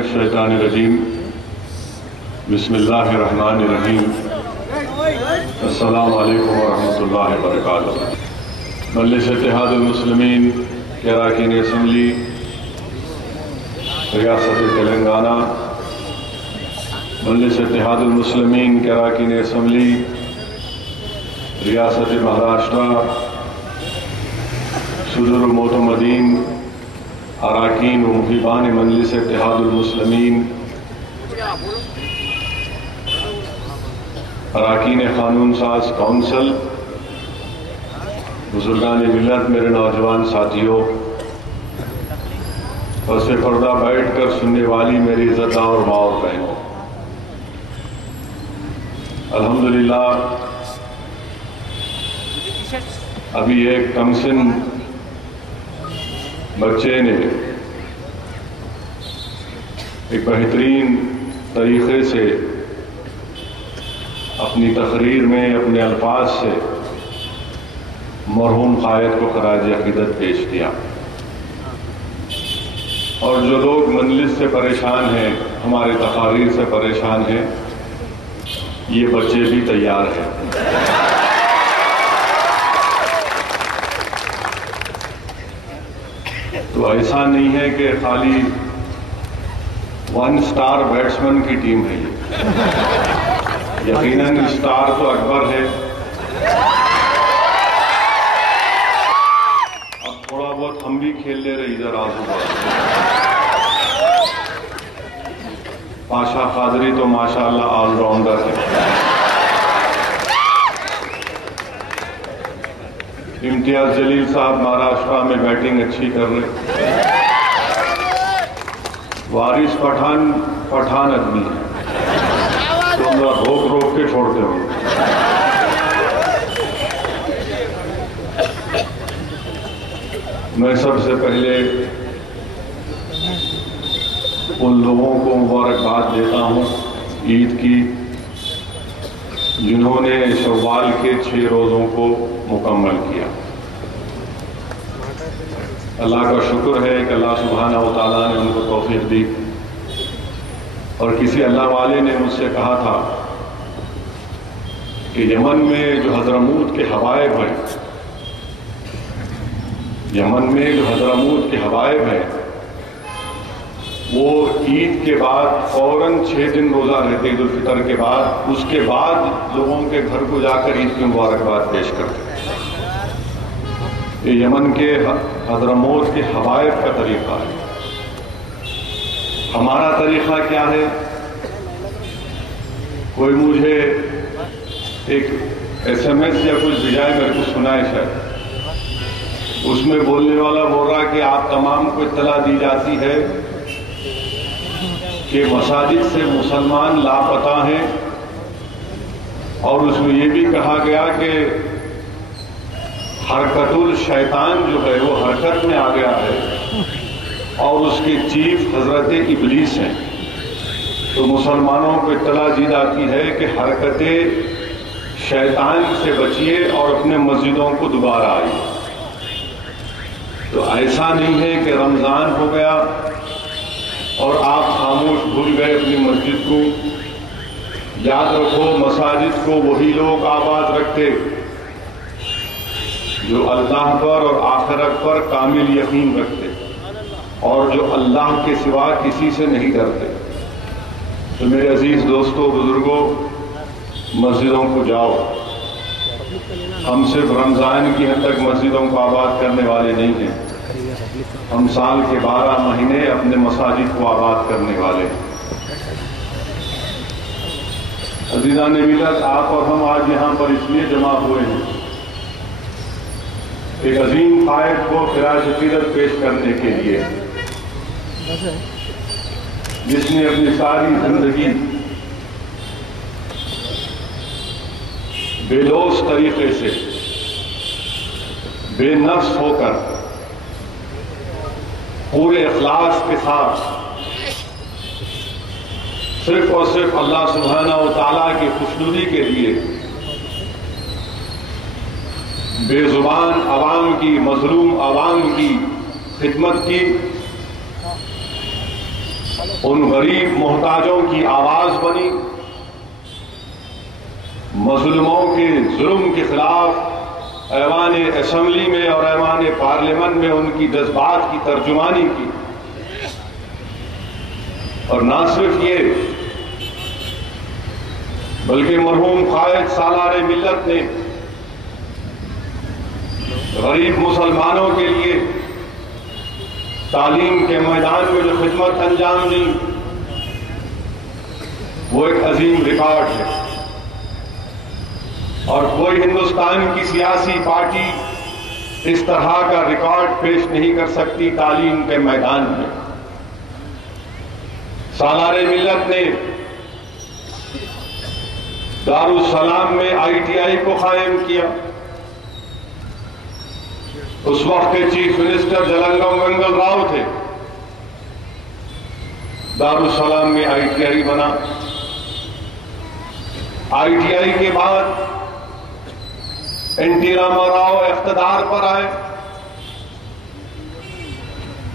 मिनश्शैतानिर्रजीम बिस्मिल्लाहिर्रहमानिर्रहीम अस्सलामु अलैकुम वरहमतुल्लाहि वबरकातुहू। मजलिस इत्तेहादुल मुस्लिमीन के अरकान असम्बली रियासत तेलंगाना, मजलिस इत्तेहादुल मुस्लिमीन के अरकान असम्बली रियासत महाराष्ट्र, सुदूर मोतमदीन अरकान व मुहिबान मजलिस इत्तेहादुल मुस्लिमीन, अरकान कानून साज काउंसिल, बुजुर्गान मिल्लत, मेरे नौजवान साथियों, बसे पर्दा बैठ कर सुनने वाली मेरी इज़्ज़तदार और माँ और बहनों, अल्हम्दुलिल्लाह अभी एक कमसिन बच्चे ने एक बेहतरीन तरीक़े से अपनी तकरीर में अपने अल्फाज से मरहूम क़ायद को ख़राज अक़ीदत पेश किया। और जो लोग मजलिस से परेशान हैं, हमारे तकारीर से परेशान हैं, ये बच्चे भी तैयार हैं। तो ऐसा नहीं है कि खाली 1 स्टार बैट्समैन की टीम है ये, यकीनन स्टार तो अकबर है। अब थोड़ा बहुत हम भी खेल ले रहे इधर आजू बाजू। पाशा कादरी तो माशाअल्लाह ऑलराउंडर है। इम्तियाज जलील साहब महाराष्ट्र में बैटिंग अच्छी कर रहे। वारिस पठान आदमी है, तो रोक रोक के छोड़ते हो। मैं सबसे पहले उन लोगों को मुबारकबाद देता हूँ ईद की, जिन्होंने शव्वाल के 6 रोज़ों को मुकम्मल किया। अल्लाह का शुक्र है कि अल्लाह सुब्हानहू व तआला ने उनको तौफीक दी। और किसी अल्लाह वाले ने मुझसे कहा था कि यमन में जो हजरमूत के हवाइब हैं, यमन में जो हजरमूत के हवाइब हैं, वो ईद के बाद फौरन 6 दिन रोज़ा रहते, ईद उल फितर के बाद, उसके बाद लोगों के घर को जाकर ईद की मुबारकबाद पेश करते। ये यमन के हजरमौत के हवाइब का तरीक़ा है। हमारा तरीक़ा क्या है? कोई मुझे एक SMS या कुछ भिजाए, मेरे को सुनाए शायद, उसमें बोलने वाला बोल रहा कि आप तमाम को इत्तला दी जाती है कि मसाजिद से मुसलमान लापता हैं, और उसमें ये भी कहा गया कि हरकतुल शैतान जो है वो हरकत में आ गया है और उसके चीफ हजरत इब्लीस हैं। तो मुसलमानों को इत्तला दी जाती है कि हरकतें शैतान से बचिए और अपने मस्जिदों को दोबारा आइए। तो ऐसा नहीं है कि रमज़ान हो गया और आप खामोश भूल गए अपनी मस्जिद को। याद रखो, मसाजिद को वही लोग आबाद रखते जो अल्लाह पर और आखिरत पर कामिल यकीन रखते और जो अल्लाह के सिवा किसी से नहीं डरते। तो मेरे अजीज दोस्तों, बुजुर्गों, मस्जिदों को जाओ। हम सिर्फ रमज़ान की हद तक मस्जिदों को आबाद करने वाले नहीं हैं, हम साल के 12 महीने अपने मसाजिद को आबाद करने वाले हैं। अज़ीज़ान मिल्लत, आप और हम आज यहाँ पर इसलिए जमा हुए हैं एक अजीम क़ायद को ख़राज अक़ीदत पेश करने के लिए, जिसने अपनी सारी जिंदगी बेलोस तरीके से, बेनफ्स होकर, पूरे इखलास के साथ सिर्फ और सिर्फ अल्लाह सुब्हानहू व तआला की खुशनुदी के लिए बेजुबान आवाम की, मजलूम आवाम की खिदमत की उन गरीब मोहताजों की आवाज बनी, मजलूमों के जुल्म के खिलाफ ऐवान असेंबली में और ऐवान पार्लियामेंट में उनकी जज्बात की तर्जुमानी की। और ना सिर्फ ये, बल्कि मरहूम कायद सालार मिल्लत ने गरीब मुसलमानों के लिए तालीम के मैदान में जो खिदमत अंजाम दी, वो एक अजीम रिकॉर्ड है। और कोई हिंदुस्तान की सियासी पार्टी इस तरह का रिकॉर्ड पेश नहीं कर सकती तालीम के मैदान में। सालार मिल्लत ने दारुस्सलाम में ITI को कायम किया। उस वक्त के चीफ मिनिस्टर जलंगम वेंगल राव थे। दारुस्सलाम में ITI बना। ITI के बाद NT रामाराव इख्तिदार पर आए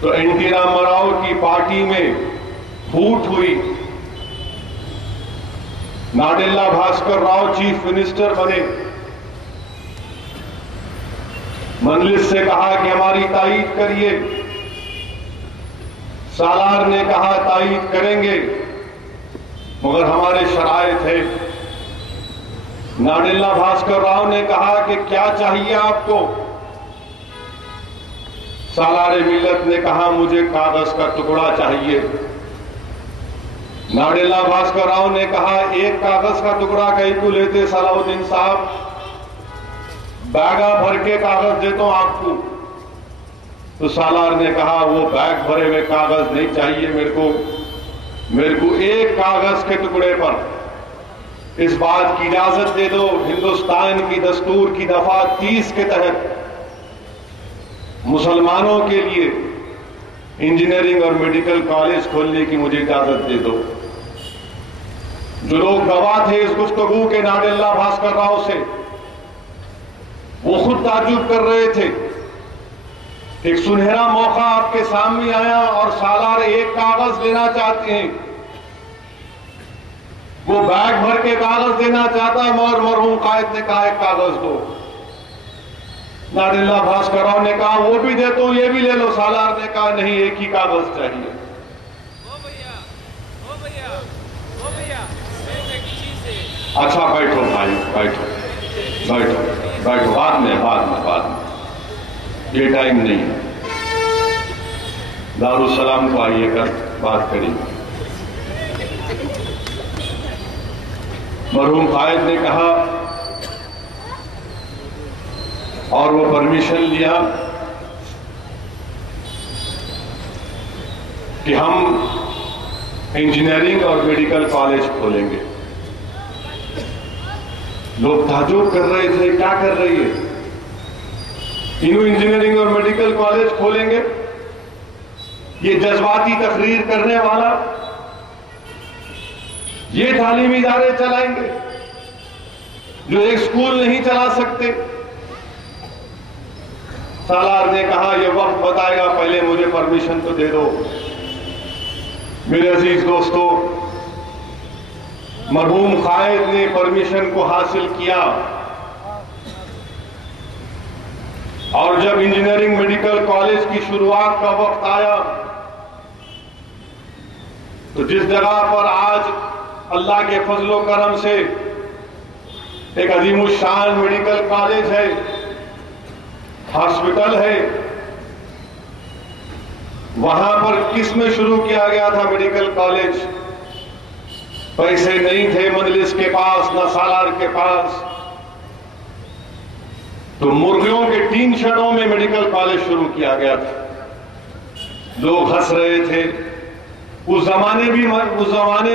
तो NT रामाराव की पार्टी में फूट हुई। नाडेला भास्कर राव चीफ मिनिस्टर बने। मजलिस से कहा कि हमारी तायीद करिए। सालार ने कहा तायीद करेंगे, मगर हमारे शराइत है। नाडेला भास्कर राव ने कहा कि क्या चाहिए आपको? सालार मिल्लत ने कहा मुझे कागज का टुकड़ा चाहिए। नाडेला भास्कर राव ने कहा एक कागज का टुकड़ा कहीं को लेते सलाउद्दीन साहब, बैगा भर के कागज देता हूं आपको। तो सालार ने कहा वो बैग भरे हुए कागज नहीं चाहिए मेरे को एक कागज के टुकड़े पर इस बात की इजाजत दे दो, हिंदुस्तान की दस्तूर की दफा 30 के तहत मुसलमानों के लिए इंजीनियरिंग और मेडिकल कॉलेज खोलने की मुझे इजाजत दे दो। जो लोग गवाह थे इस गुफ्तगू के नाडेला भास्कर राव से, वो खुद ताज्जुब कर रहे थे। एक सुनहरा मौका आपके सामने आया और सालार एक कागज लेना चाहते हैं। वो बैग भर के कागज देना चाहता है, मगर मरहूम कायद ने कहा एक कागज दो। नाडेला भास्कर राव ने कहा वो भी देता हूं, ये भी ले लो। सालार ने कहा नहीं, एक ही कागज चाहिए। अच्छा बैठो भाई, बैठो, बाद में ये टाइम नहीं है। दारुस्सलाम को आइए कर बात करेंगे। मरहूम कायद ने कहा और वो परमिशन लिया कि हम इंजीनियरिंग और मेडिकल कॉलेज खोलेंगे। लोग ताज्जुब कर रहे थे, क्या कर रही है? तीनों इंजीनियरिंग और मेडिकल कॉलेज खोलेंगे, ये जज्बाती तकरीर करने वाला ये तालीमी इदारे चलाएंगे जो एक स्कूल नहीं चला सकते। सालार ने कहा यह वक्त बताएगा, पहले मुझे परमिशन तो दे दो। मेरे अजीज दोस्तों, मरहूम कायद ने परमिशन को हासिल किया और जब इंजीनियरिंग मेडिकल कॉलेज की शुरुआत का वक्त आया तो जिस जगह पर आज अल्लाह के फजलो करम से एक अजीमुशान मेडिकल कॉलेज है, हॉस्पिटल है, वहां पर किसमें शुरू किया गया था मेडिकल कॉलेज? पैसे नहीं थे मजलिस के पास, न सालार के पास, तो मुर्गियों के 3 शेडों में मेडिकल कॉलेज शुरू किया गया था। लोग हंस रहे थे। उस जमाने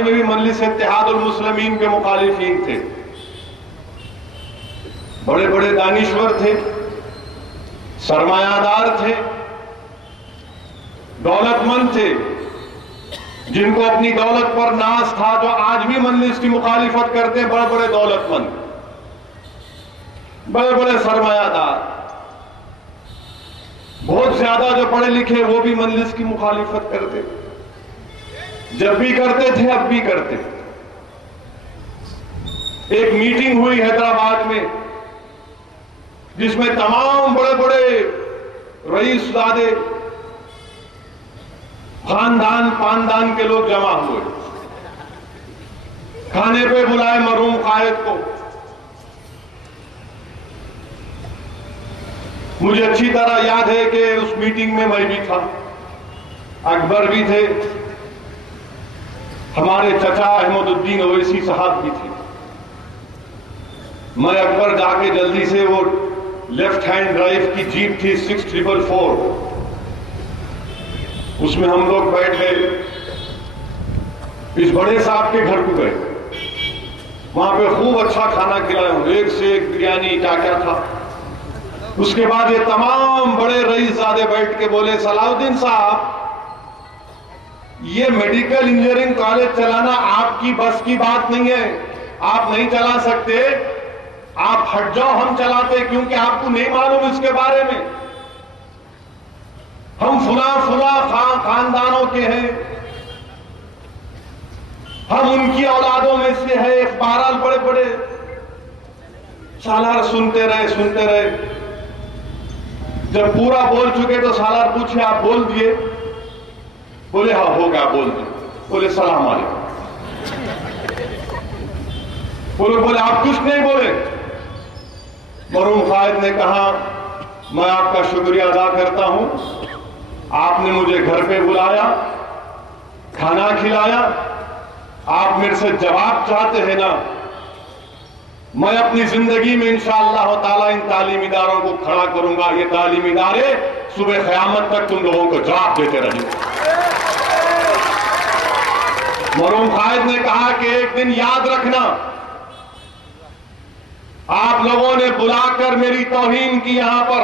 में भी मजलिस इत्तेहादुल मुस्लिमीन के मुखालिफीन थे, बड़े बड़े दानिश्वर थे, सरमायादार थे, दौलतमंद थे, जिनको अपनी दौलत पर नाज था, जो आज भी मजलिस की मुखालिफत करते हैं। बड़े बड़े दौलतमंद, बड़े बड़े सरमायादार, बहुत ज्यादा जो पढ़े लिखे वो भी मजलिस की मुखालिफत करते। जब भी करते थे अब भी करते। एक मीटिंग हुई हैदराबाद में जिसमें तमाम बड़े बड़े रईसजादे, खानदान पानदान के लोग जमा हुए। खाने पे बुलाए मरहूम कायद को। मुझे अच्छी तरह याद है कि उस मीटिंग में मैं भी था, अकबर भी थे, हमारे चचा अहमदुद्दीन ओवैसी साहब भी थे। मैं अकबर जाके जल्दी से, वो लेफ्ट हैंड ड्राइव की जीप थी 6444, उसमें हम लोग बैठ गए, इस बड़े साहब के घर को गए। वहां पे खूब अच्छा खाना खिलाया, एक से एक बिरयानी, क्या क्या था। उसके बाद ये तमाम बड़े रईसजादे बैठ के बोले, सलाउद्दीन साहब, ये मेडिकल इंजीनियरिंग कॉलेज चलाना आपकी बस की बात नहीं है, आप नहीं चला सकते, आप हट जाओ, हम चलाते, क्योंकि आपको नहीं मालूम इसके बारे में। हम फुला फुला खानदानों के हैं, हम उनकी औलादों में से है, बहरहाल बड़े बड़े। सालार सुनते रहे। जब पूरा बोल चुके तो सालार पूछे, आप बोल दिए? बोले हाँ हो गया, बोल दिए। बोले सलाम अलैकुम। बोले आप कुछ नहीं बोले? मरहूम कायद ने कहा, मैं आपका शुक्रिया अदा करता हूं, आपने मुझे घर पे बुलाया, खाना खिलाया, आप मेरे से जवाब चाहते हैं ना, मैं अपनी जिंदगी में इंशाअल्लाह ताला इन तालीमी इदारों को खड़ा करूंगा। ये तालीमी इदारे सुबह क़यामत तक तुम लोगों को जवाब देते रहेंगे। मरहूम कायद ने कहा कि एक दिन याद रखना, आप लोगों ने बुलाकर मेरी तौहीन की यहां पर,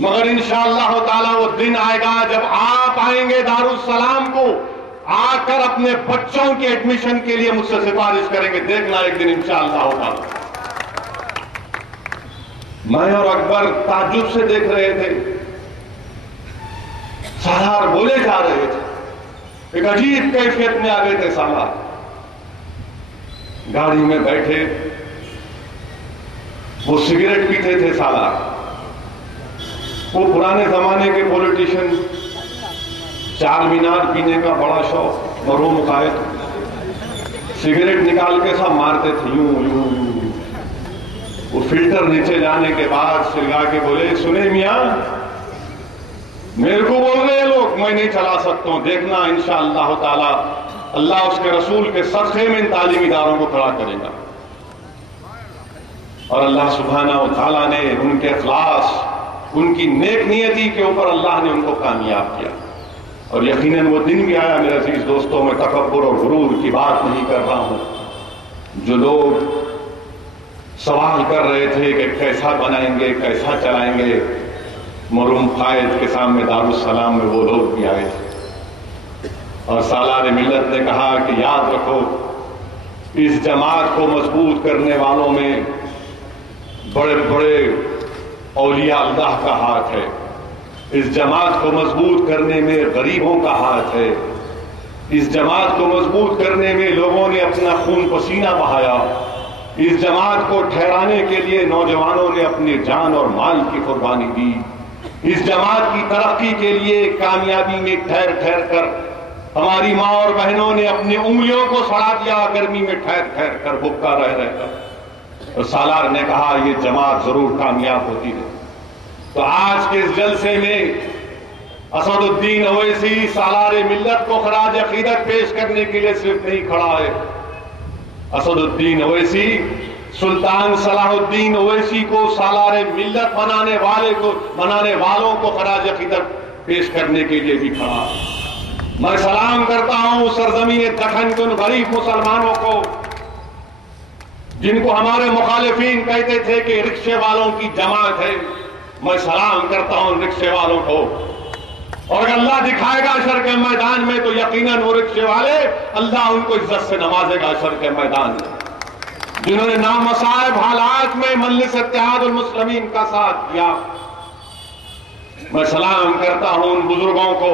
मगर इंशाअल्लाह ताला वो दिन आएगा जब आप आएंगे दारुस्सलाम को, आकर अपने बच्चों के एडमिशन के लिए मुझसे सिफारिश करेंगे। देखना एक दिन इंशाअल्लाह ताला। मैं और अकबर ताज्जुब से देख रहे थे, सालार बोले जा रहे थे, एक अजीब कैफियत में आ गए थे सालार। गाड़ी में बैठे, वो सिगरेट पीते थे सालार। वो पुराने जमाने के पॉलिटिशियन, चार मीनार पीने का बड़ा शौक। मरहूम कायद सिगरेट निकाल के सब मारते थे, यूं यूं यूं। वो फिल्टर नीचे जाने के बाद सिलगा के बोले, सुने मियां, मेरे को बोल रहे हैं लोग, मैं नहीं चला सकता हूं, देखना इंशाअल्लाह ताला अल्लाह उसके रसूल के सदक़े में इन तालीमी इदारों को खड़ा करेगा। और अल्लाह सुब्हानहू व तआला ने उनके इखलास, उनकी नेक नियति के ऊपर अल्लाह ने उनको कामयाब किया। और यकीनन वो दिन भी आया मेरे अजीज दोस्तों, मैं तकब्बुर और गुरूर की बात नहीं कर रहा हूं। जो लोग सवाल कर रहे थे कि कैसा बनाएंगे, कैसा चलाएंगे, मरहूम कायद के सामने दारुस्सलाम में वो लोग भी आए थे। और सालार मिल्लत ने कहा कि याद रखो, इस जमात को मजबूत करने वालों में बड़े बड़े औलिया अल्लाह का हाथ है, इस जमात को मजबूत करने में गरीबों का हाथ है, इस जमात को मजबूत करने में लोगों ने अपना खून पसीना बहाया, इस जमात को ठहराने के लिए नौजवानों ने अपनी जान और माल की कुर्बानी दी, इस जमात की तरक्की के लिए कामयाबी में ठहर ठहर कर हमारी माँ और बहनों ने अपनी उंगलियों को सड़ा दिया, गर्मी में ठहर ठहर कर भुक्का रह रहकर। और सालार ने कहा ये जमात जरूर कामयाब होती है। तो आज के इस जलसे में असदुद्दीन ओवैसी सालार मिल्लत को खराज अकीदत पेश करने के लिए सिर्फ नहीं खड़ा है, असदुद्दीन ओवैसी सुल्तान सलाहुद्दीन ओवैसी को सालार मिल्लत बनाने वालों को खराज अकीदत पेश करने के लिए भी खड़ा है। मैं सलाम करता हूं सरजमीन दखन के उन गरीब मुसलमानों को जिनको हमारे मुखालिफिन कहते थे कि रिक्शे वालों की जमात है। मैं सलाम करता हूं रिक्शे वालों को, और अगर अल्लाह दिखाएगा अशर के मैदान में तो यकीनन वो रिक्शे वाले अल्लाह उनको इज्जत से नवाजेगा अशर के मैदान में, जिन्होंने नामसाइब हालात में मजलिस इत्तेहादुल मुस्लिमीन का साथ किया। मैं सलाम करता हूं उन बुजुर्गों को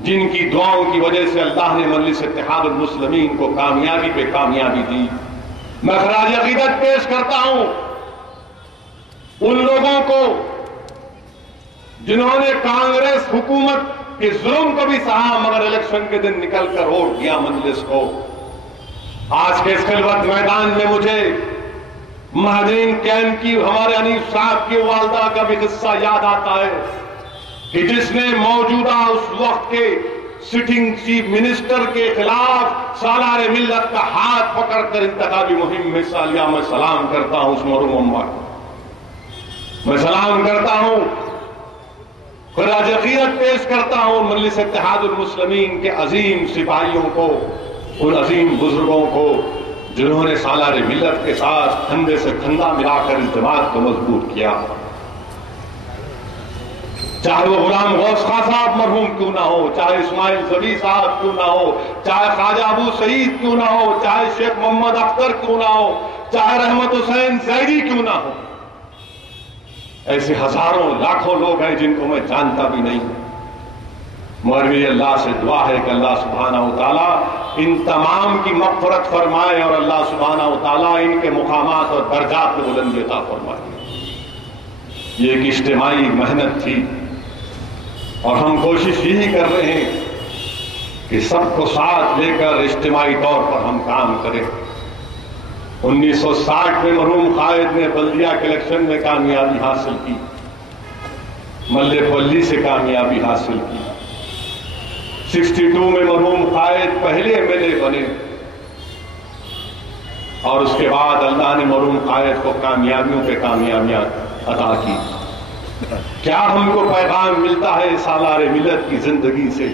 जिनकी दुआओं की वजह से अल्लाह ने मजलिस इत्तेहादुल मुस्लिमीन को कामयाबी पे कामयाबी दी। मैं खराज अकीदत पेश करता हूं उन लोगों को जिन्होंने कांग्रेस हुकूमत के जुल्म को भी सहा मगर इलेक्शन के दिन निकलकर वोट दिया मजलिस को। आज के इस खिलवत मैदान में मुझे महादीन कैंप की हमारे हनीफ साहब की वालदा का भी किस्सा याद आता है कि जिसने मौजूदा उस वक्त के सिटिंग चीफ मिनिस्टर के खिलाफ सालार मिल्लत का हाथ पकड़कर इंतखाबी मुहिम में हिस्सा लिया। मैं सलाम करता हूं उस मरहूम अम्मा को, मैं सलाम करता हूं, खराज अकीदत पेश करता हूं मजलिस इत्तेहादुल मुस्लिमीन के अजीम सिपाहियों को, उन अजीम बुजुर्गों को जिन्होंने सालार मिल्लत के साथ कंधे से कंधा मिलाकर इज्तिमात को मजबूत किया। चाहे वो गुलाम गौस खां साहब मरहूम क्यों ना हो, चाहे इस्माइल ज़बी साहब क्यों ना हो, चाहे ख्वाजा अबू सईद क्यों ना हो, चाहे शेख मोहम्मद अख्तर क्यों ना हो, चाहे रहमत हुसैन ज़ैदी क्यों ना हो, ऐसे हजारों लाखों लोग हैं जिनको मैं जानता भी नहीं। मगर मेरी अल्लाह से दुआ है कि अल्लाह सुब्हानहू व तआला इन तमाम की मग़फ़िरत फरमाए और अल्लाह सुब्हानहू व तआला इनके मुकामात और दर्जात में बुलंदी अता फरमाए। ये एक इज्तिमाई मेहनत थी और हम कोशिश यही कर रहे हैं कि सबको साथ लेकर इज्तिमाई तौर पर हम काम करें। 1960 में मरहूम कायद ने बल्दिया के इलेक्शन में कामयाबी हासिल की, मल्लेपल्ली से कामयाबी हासिल की। 62 में मरहूम कायद पहले एमएलए बने और उसके बाद अल्लाह ने मरहूम कायद को कामयाबियों पे कामयाबियां अता की। क्या हमको पैगाम मिलता है सालार मिल्लत की जिंदगी से?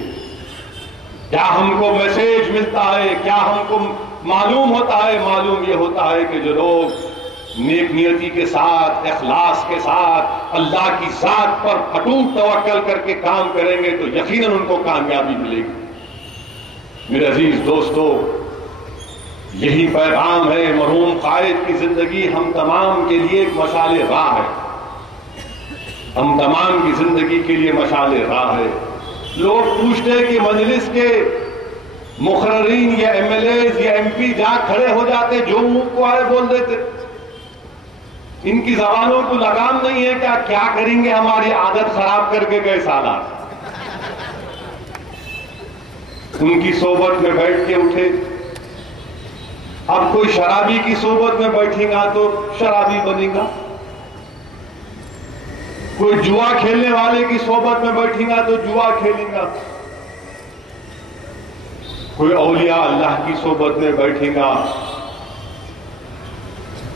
क्या हमको मैसेज मिलता है? क्या हमको मालूम होता है? मालूम ये होता है कि जो लोग नेक नियति के साथ, इखलास के साथ अल्लाह की जात पर अटूट तवक्कल करके काम करेंगे तो यकीनन उनको कामयाबी मिलेगी। मेरे अजीज दोस्तों, यही पैगाम है। मरहूम कायद की जिंदगी हम तमाम के लिए एक मशाल राह है, हम तमाम की जिंदगी के लिए मशाल राह है। लोग पूछते हैं कि मजलिस के मुखर्रीन या एमएलए या एमपी जहां खड़े हो जाते जो मुंह को आए बोल देते, इनकी जबानों को लगाम नहीं है क्या? क्या करेंगे? हमारी आदत खराब करके गए सालार। उनकी सोबत में बैठ के उठे, अब कोई शराबी की सोबत में बैठेगा तो शराबी बनेगा, कोई जुआ खेलने वाले की सोबत में बैठेगा तो जुआ खेलेगा, कोई औलिया अल्लाह की सोबत में बैठेगा।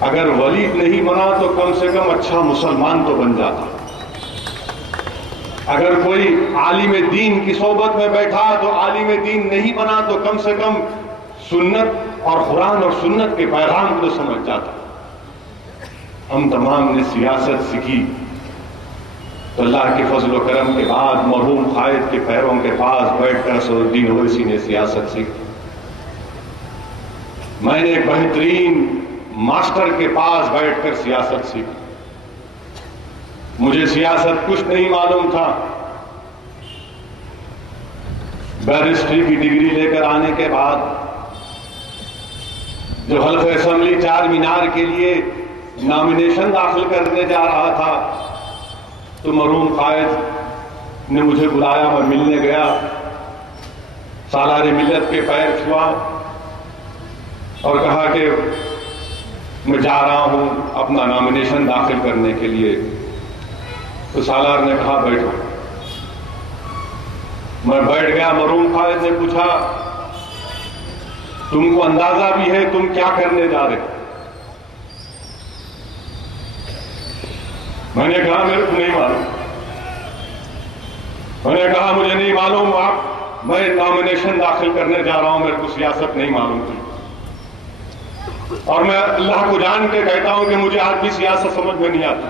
अगर वली नहीं बना तो कम से कम अच्छा मुसलमान तो बन जाता। अगर कोई आलिम दीन की सोबत में बैठा तो आलिम दीन नहीं बना तो कम से कम सुन्नत और कुरान और सुन्नत के पैगाम को समझ जाता। हम तमाम ने सियासत सीखी तो अल्लाह के फजल व करम के बाद मरहूम कायद के पैरों के पास बैठकर असदुद्दीन ओवैसी ने सियासत सीखी। मैंने एक बेहतरीन मास्टर के पास बैठकर सियासत सीखी। मुझे सियासत कुछ नहीं मालूम था। बैरिस्ट्री की डिग्री लेकर आने के बाद जो हल्क़े असेंबली चार मीनार के लिए नॉमिनेशन दाखिल करने जा रहा था तो मरहूम कायद ने मुझे बुलाया, मैं मिलने गया, सालार मिल्लत के पैर छुआ और कहा कि मैं जा रहा हूं अपना नॉमिनेशन दाखिल करने के लिए। तो सालार ने कहा बैठो। मैं बैठ गया। मरहूम कायद ने पूछा तुमको अंदाजा भी है तुम क्या करने जा रहे? मैंने कहा मेरे को नहीं मालूम। मैंने कहा मुझे नहीं मालूम, आप मैं नॉमिनेशन दाखिल करने जा रहा हूं, मेरे को सियासत नहीं मालूम थी। और मैं अल्लाह को जान के कहता हूं कि मुझे आज भी सियासत समझ में नहीं आती।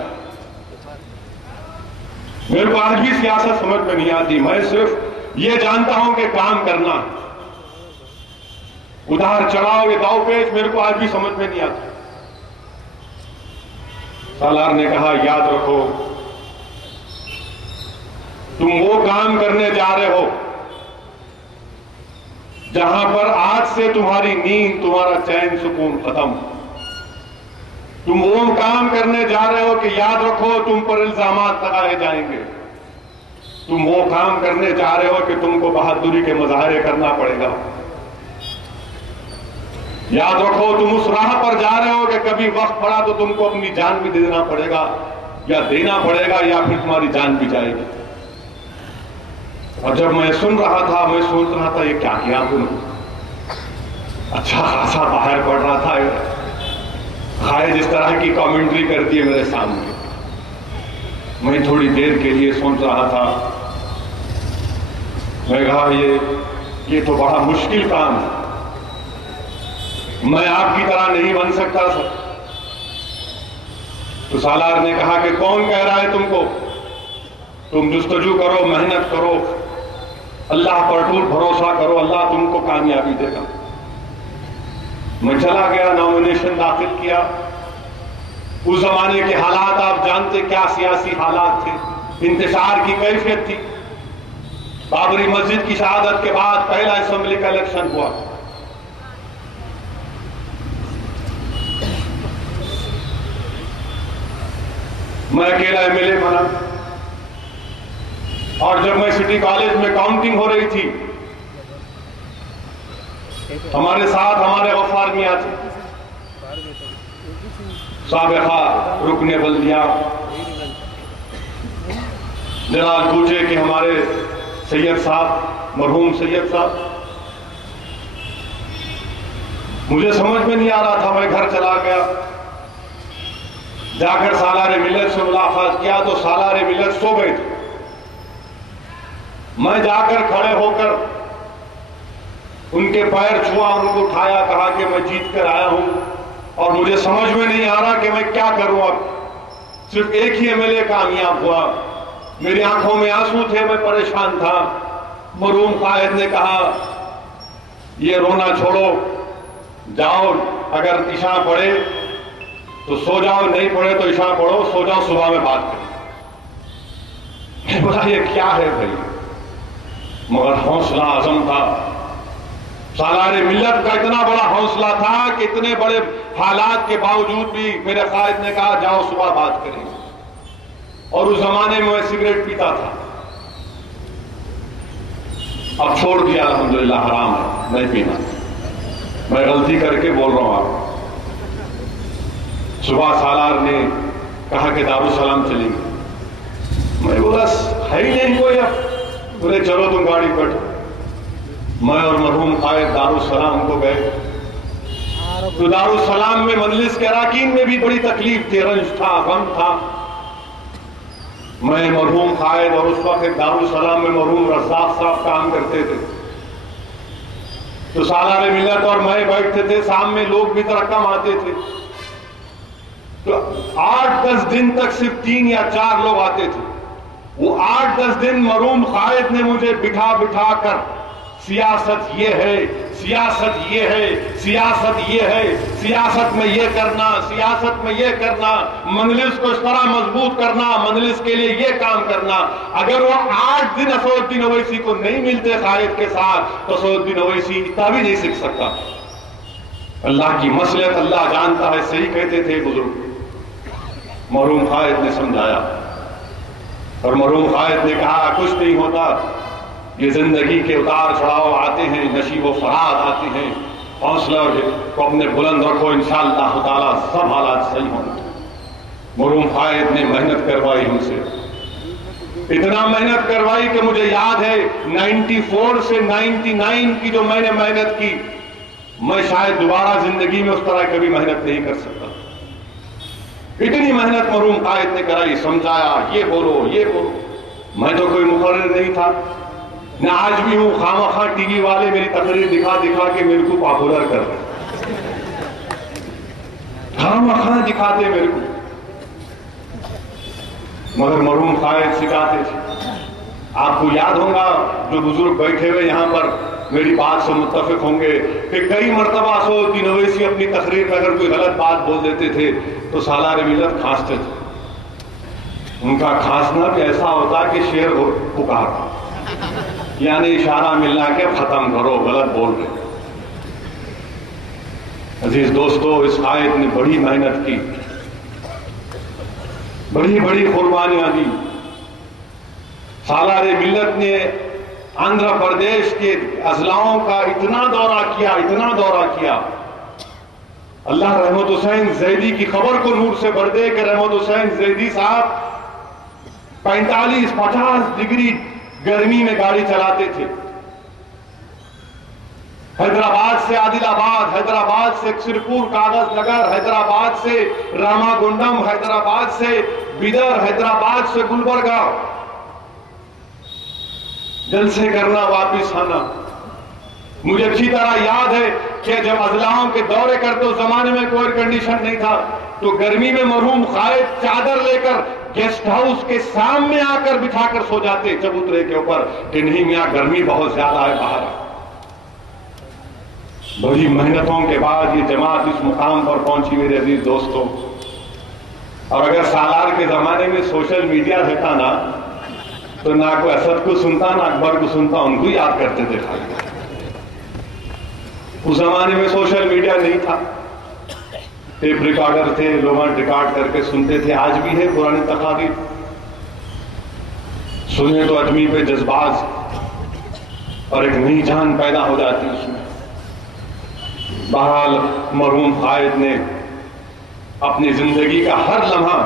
मेरे को आज भी सियासत समझ में नहीं आती। मैं सिर्फ ये जानता हूं कि काम करना, उधार चढ़ाओ, ये दाव पेच मेरे को आज भी समझ में नहीं आता। सालार ने कहा याद रखो तुम वो काम करने जा रहे हो जहां पर आज से तुम्हारी नींद, तुम्हारा चैन सुकून खत्म। तुम वो काम करने जा रहे हो कि याद रखो तुम पर इल्जामात लगाए जाएंगे। तुम वो काम करने जा रहे हो कि तुमको बहादुरी के मुजाहरे करना पड़ेगा। याद रखो तुम उस राह पर जा रहे हो कि कभी वक्त पड़ा तो तुमको अपनी जान भी दे देना पड़ेगा, या देना पड़ेगा, या फिर तुम्हारी जान भी जाएगी। और जब मैं सुन रहा था, मैं सोच रहा था ये क्या किया तुमने। अच्छा खासा बाहर पड़ रहा था, खाए जिस तरह की कमेंट्री कर दी मेरे सामने। मैं थोड़ी देर के लिए सोच रहा था, मैं कहा ये तो बड़ा मुश्किल काम है, मैं आपकी तरह नहीं बन सकता सर। तो सालार ने कहा कि कौन कह रहा है तुमको, तुम जुस्तजू करो, मेहनत करो, अल्लाह पर टूट भरोसा करो, अल्लाह तुमको कामयाबी देगा। मैं चला गया, नॉमिनेशन दाखिल किया। उस जमाने के हालात आप जानते, क्या सियासी हालात थे, इंतजार की कैफियत थी। बाबरी मस्जिद की शहादत के बाद पहला असेंबली का इलेक्शन हुआ। मैं अकेला एमएलए बना, और जब मैं सिटी कॉलेज में काउंटिंग हो रही थी, हमारे साथ हमारे गफ्फार मियां थे, साबिका रुकने बल्दिया, जनाब पूछे कि हमारे सैयद साहब, मरहूम सैयद साहब। मुझे समझ में नहीं आ रहा था, मैं घर चला गया, जाकर सालारे मिल्लत से मुलाकात किया तो सालारे मिल्लत सो गए थे। मैं जाकर खड़े होकर उनके पैर छुआ, उनको उठाया, कहा कि मैं जीत कर आया हूं और मुझे समझ में नहीं आ रहा कि मैं क्या करूं। अब सिर्फ एक ही एमएलए कामयाब हुआ, मेरी आंखों में आंसू थे, मैं परेशान था। मरहूम कायद ने कहा ये रोना छोड़ो, जाओ, अगर इशा पड़े तो सो जाओ, नहीं पड़े तो इशा पढ़ो, सो जाओ, सुबह में बात करें। बोला ये क्या है भाई, मगर हौसला आजम था। सालारे मिल्लत का इतना बड़ा हौसला था कि इतने बड़े हालात के बावजूद भी मेरे कायद ने कहा जाओ सुबह बात करेंगे। और उस जमाने में मैं सिगरेट पीता था, अब छोड़ दिया अल्हम्दुलिल्लाह, हराम है नहीं पीना। मैं गलती करके बोल रहा हूं आपको। सुबह सालार ने कहा कि दारुसलाम चलेंगे। मैं बोला है ही नहीं कोई, अब बोले चलो तुम गाड़ी पर। मैं और मरहूम कायद दारुसलाम को गए। तो दारुसलाम में मजलिस के अराकीन में भी बड़ी तकलीफ थी, रंज था, गम था। मैं मरहूम कायद और उस वक्त दारुसलाम में मरहूम रज़ाक साहब काम करते थे। तो सालारे मिल्लत और मैं बैठते थे, सामने लोग भी जरा कम आते थे। तो 8-10 दिन तक सिर्फ 3 या 4 लोग आते थे। वो 8-10 दिन मरहूम कायद ने मुझे बिठा बिठा कर सियासत ये है, सियासत ये है, सियासत ये है, सियासत में ये करना, सियासत में ये करना, मजलिस को इस तरह मजबूत करना, मजलिस के लिए ये काम करना। अगर वो 8 दिन असदुद्दीन ओवैसी को नहीं मिलते कायद के साथ तो असदुद्दीन ओवैसी इतना भी नहीं सीख सकता। अल्लाह की मसलहत अल्लाह जानता है, सही कहते थे बुजुर्ग। मरहूम कायद ने समझाया और मरहूम कायद ने कहा कुछ नहीं होता, ये जिंदगी के उतार चढ़ाव आते हैं, नशीब व फराद आते हैं, हौसला को अपने बुलंद रखो, इंशाअल्लाह ताला सब हालात सही होंगे। मरहूम कायद ने मेहनत करवाई हमसे, इतना मेहनत करवाई कि मुझे याद है 94 से 99 की जो मैंने मेहनत की, मैं शायद दोबारा जिंदगी में उस तरह कभी मेहनत नहीं कर सकता। इतनी मेहनत मरहूम कायद ने कराई, समझाया, ये बोलो, ये बोलो। मैं तो कोई मुकर्रिर नहीं था, मैं आज भी हूं। खामखा टीवी वाले मेरी तकरीर दिखा दिखा के मेरे को पॉपुलर कर रहे, खामखा दिखाते मेरे को, मगर मरहूम कायद सिखाते थे। आपको याद होगा जो बुजुर्ग बैठे हुए यहां पर मेरी बात से मुत्तफिक होंगे कि कई मरतबा असदुद्दीन ओवैसी अपनी तकरीर में अगर कोई गलत बात बोल देते थे तो सालारे मिल्लत खांसते थे। उनका खांसना भी ऐसा होता कि शेर पुकार। यानी इशारा मिलना के खत्म करो, गलत बोल रहे। अजीज दोस्तों, इस कायद ने बड़ी मेहनत की, बड़ी बड़ी कुर्बानियां दी। सालार मिल्लत ने आंध्र प्रदेश के अजलाओं का इतना दौरा किया, इतना दौरा किया। अल्लाह रहमत हुसैन जैदी की खबर को नूर से भर दे कि रहमत हुसैन जैदी साहब 45-50 डिग्री गर्मी में गाड़ी चलाते थे। हैदराबाद से आदिलाबाद, हैदराबाद से सिरपुर कागज नगर, हैदराबाद से रामागुंडम, हैदराबाद से बिदर, हैदराबाद से गुलबर्गा, जलसे करना, वापिस आना। मुझे अच्छी तरह याद है कि जब अजलाओं के दौरे करते उस जमाने में कोई कंडीशन नहीं था, तो गर्मी में मरहूम कायद चादर लेकर गेस्ट हाउस के सामने आकर बिछाकर सो जाते चबूतरे के ऊपर कि नहीं मियां गर्मी बहुत ज्यादा है बाहर। बड़ी मेहनतों के बाद ये जमात इस मुकाम पर पहुंची मेरे अजीज दोस्तों। और अगर सालार के जमाने में सोशल मीडिया रहता ना, तो ना कोई असद को सुनता ना अकबर को सुनता, उनको याद करते थे खाली। उस जमाने में सोशल मीडिया नहीं था, टेप रिकॉर्डर थे, लोग रिकॉर्ड करके सुनते थे। आज भी है पुरानी तकारीर, सुने तो आदमी पे जज्बात और एक नई जान पैदा हो जाती है उसमें। बहरहाल मरहूम कायद ने अपनी जिंदगी का हर लम्हा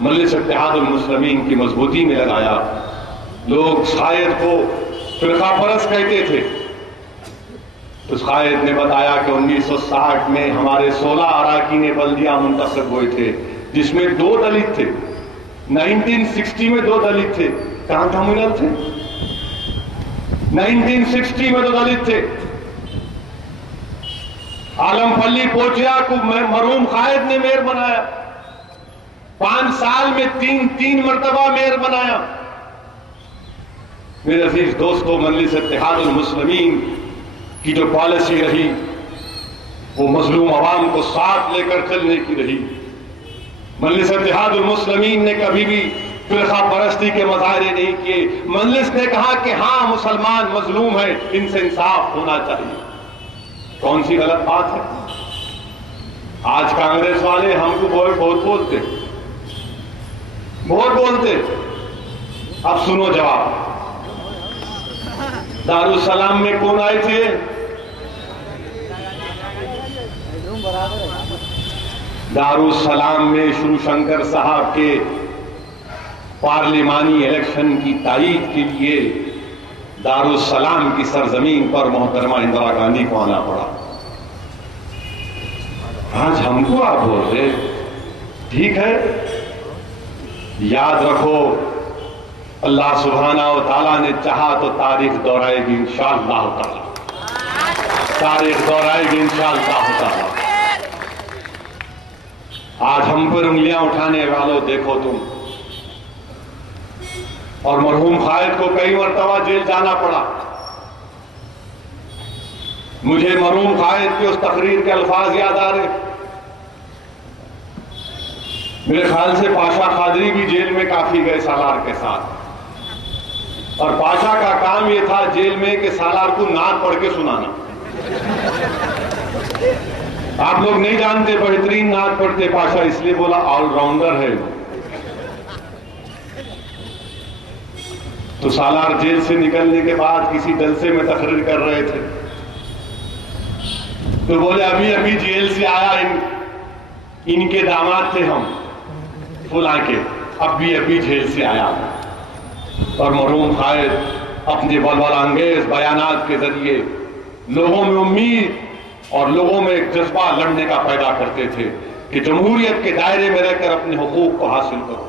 मजलिस इत्तेहादुल मुस्लिमीन की मजबूती में लगाया। लोग कायद को फिरका परस्त कहते थे, तो कायद ने बताया कि 1960 में हमारे 16 अराकीन बल्दिया मुंतखब हुए थे, जिसमें 2 दलित थे। 1960 में 2 दलित थे। कहां कहां मिलल थे? 1960 में 2 दलित थे। आलमपल्ली पोचिया को मरहूम कायद ने मेयर बनाया। 5 साल में 3 मरतबा मेयर बनाया। मेरे अजीज दोस्तों, मजलिस इत्तेहादुल मुस्लिमीन की जो पॉलिसी रही वो मजलूम अवाम को साथ लेकर चलने की रही। मजलिस इत्तेहादुल मुस्लिमीन ने कभी भी फिरका परस्ती के मुजाहरे नहीं किए। मजलिस ने कहा कि हाँ, मुसलमान मजलूम है, इनसे इंसाफ होना चाहिए। कौन सी गलत बात है? आज कांग्रेस वाले हमको बहुत बोलते। अब सुनो जवाब। दारुसलाम में कौन आए थे? दारुसलाम में श्री शंकर साहब के पार्लिमानी इलेक्शन की तारीख के लिए दारुसलाम की सरजमीन पर मोहतरमा इंदिरा गांधी को आना पड़ा। आज हमको आप बोल रहे, ठीक है, याद रखो अल्लाह सुब्हाना व तआला ने चाहा तो तारीख दोहराएगी इंशाअल्लाह ताला, तारीख दोहराएगी इंशाअल्लाह ताला। आज हम पर उंगलियां उठाने वालों देखो तुम, और मरहूम कायद को कई मरतबा जेल जाना पड़ा। मुझे मरहूम कायद की उस तकरीर के अल्फाज याद आ रहे। मेरे ख्याल से पाशा कादरी भी जेल में काफी गए सालार के साथ, और पाशा का काम यह था जेल में कि सालार को नात पढ़ के सुनाना। आप लोग नहीं जानते, बेहतरीन नात पढ़ते पाशा, इसलिए बोला ऑलराउंडर है। तो सालार जेल से निकलने के बाद किसी जलसे में तकरीर कर रहे थे, तो बोले अभी जेल से आया, इनके दामाद थे हम फुला के, अभी जेल से आया। और मरहूम कायद अपने बलबला अंगेज बयानात के जरिए लोगों में उम्मीद और लोगों में एक जज्बा लड़ने का पैदा करते थे कि जमहूरियत के दायरे में रहकर अपने हुकूक को हासिल करो,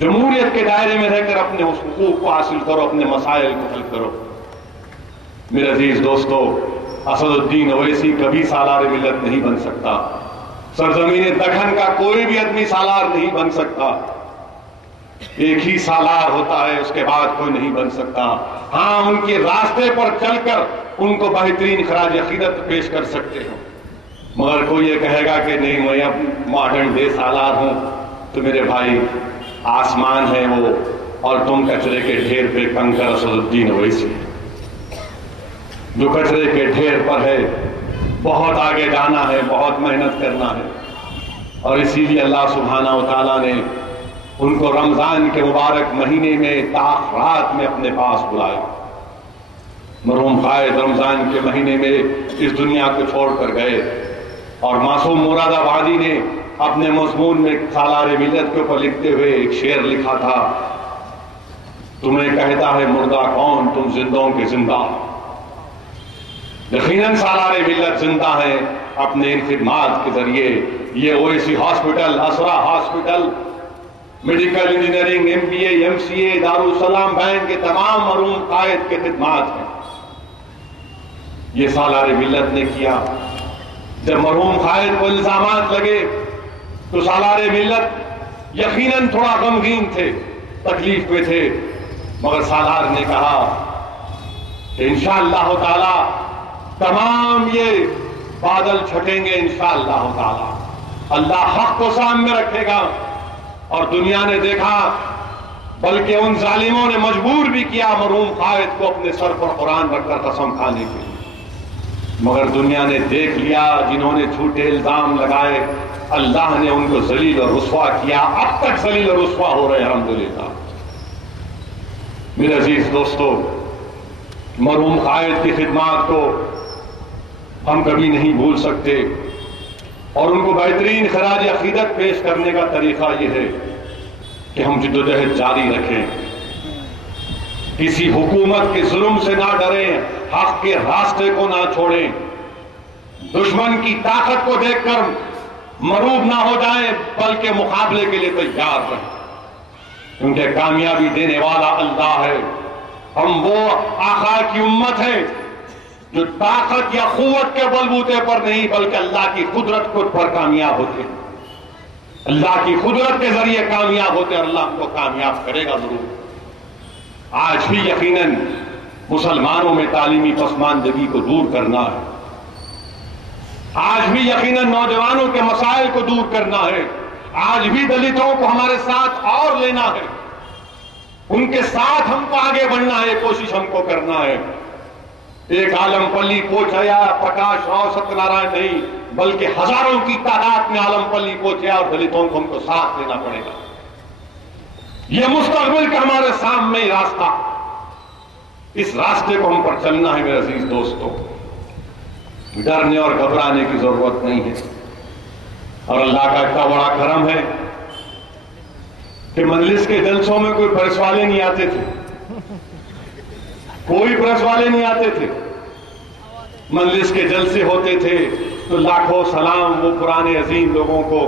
जमहूरियत के दायरे में रहकर अपने हुकूक को हासिल करो, अपने मसाइल को हल करो। मेरे अजीज दोस्तों, असदुद्दीन ओवैसी कभी सालार मिल्लत नहीं बन सकता। सरजमीन दखन का कोई भी आदमी सालार नहीं बन सकता। एक ही सालार होता है, उसके बाद कोई नहीं बन सकता। हाँ, उनके रास्ते पर चलकर उनको बेहतरीन खराज अकीदत पेश कर सकते हो, मगर कोई ये कहेगा कि नहीं मैं अब मॉडर्न डे सालार हूं, तो मेरे भाई आसमान है वो और तुम कचरे के ढेर पे कंकर असदुद्दीन ओवैसी। जो कचरे के ढेर पर है, बहुत आगे जाना है, बहुत मेहनत करना है, और इसीलिए अल्लाह सुब्हानहू व तआला ने उनको रमजान के मुबारक महीने में ताख़रात में अपने पास बुलाया। मरहूम कायद रमजान के महीने में इस दुनिया को छोड़कर गए, और मासूम मुरादाबादी ने अपने मज़मून में सालारे मिल्लत के ऊपर लिखते हुए एक शेर लिखा था, तुम्हें कहता है मुर्दा कौन, तुम जिंदों के जिंदा। यकीनन सालारे मिल्लत जिंदा है अपने इन खिदमात के जरिए। ये Owaisi hospital, Asra hospital, medical engineering, MBA, MCA, Darussalam bank के तमाम मरहूम कायद के खिदमात हैं, ये सालारे मिल्लत ने किया। जब मरहूम कायद को इल्जामात लगे तो सालारे मिल्लत यकीनन थोड़ा गमगीन थे, तकलीफ में थे, मगर सालार ने कहा कि इंशाअल्लाह ताला तमाम ये बादल छटेंगे, इंशाअल्लाह ताला अल्लाह हक को सामने रखेगा। और दुनिया ने देखा, बल्कि उन जालिमों ने मजबूर भी किया मरहूम कायद को अपने सर पर कुरान रखकर कसम खाने के लिए, मगर दुनिया ने देख लिया, जिन्होंने झूठे इल्जाम लगाए अल्लाह ने उनको जलील और रुस्वा किया। अब तक जलील और रुस्वा हो रहे हैं अल्हम्दुलिल्लाह। मेरे अजीज दोस्तों, मरहूम कायद की खिदमात को हम कभी नहीं भूल सकते, और उनको बेहतरीन खराज अकीदत पेश करने का तरीका यह है कि हम जिद्दोजहद जारी रखें, किसी हुकूमत के जुल्म से ना डरें, हक के रास्ते को ना छोड़ें, दुश्मन की ताकत को देखकर मरूब ना हो जाएं, बल्कि मुकाबले के लिए तैयार रहें, क्योंकि कामयाबी देने वाला अल्लाह है। हम वो आका की उम्मत है जो ताकत या कुव्वत के बलबूते पर नहीं, बल्कि अल्लाह की कुदरत पर कामयाब होते हैं। अल्लाह की कुदरत के जरिए कामयाब होते हैं, अल्लाह को कामयाब करेगा जरूर। आज भी यकीनन मुसलमानों में तालीमी पसमानदगी को दूर करना है, आज भी यकीनन नौजवानों के मसाइल को दूर करना है, आज भी दलितों को हमारे साथ और लेना है, उनके साथ हमको आगे बढ़ना है, कोशिश हमको करना है। एक आलमपल्ली पोचया, प्रकाश राव, सत्यनारायण नहीं, बल्कि हजारों की तादाद में आलमपल्ली पोचया और दलितों को हमको साथ लेना पड़ेगा। यह मुस्तकबिल का हमारे सामने रास्ता, इस रास्ते को हम पर चलना है। मेरे अजीज दोस्तों, डरने और घबराने की जरूरत नहीं है, और अल्लाह का इतना बड़ा करम है कि मजलिस के जलसों में कोई प्रेस वाले नहीं आते थे, कोई प्रेस वाले नहीं आते थे। मजलिस के जलसे होते थे तो लाखों सलाम वो पुराने अजीम लोगों को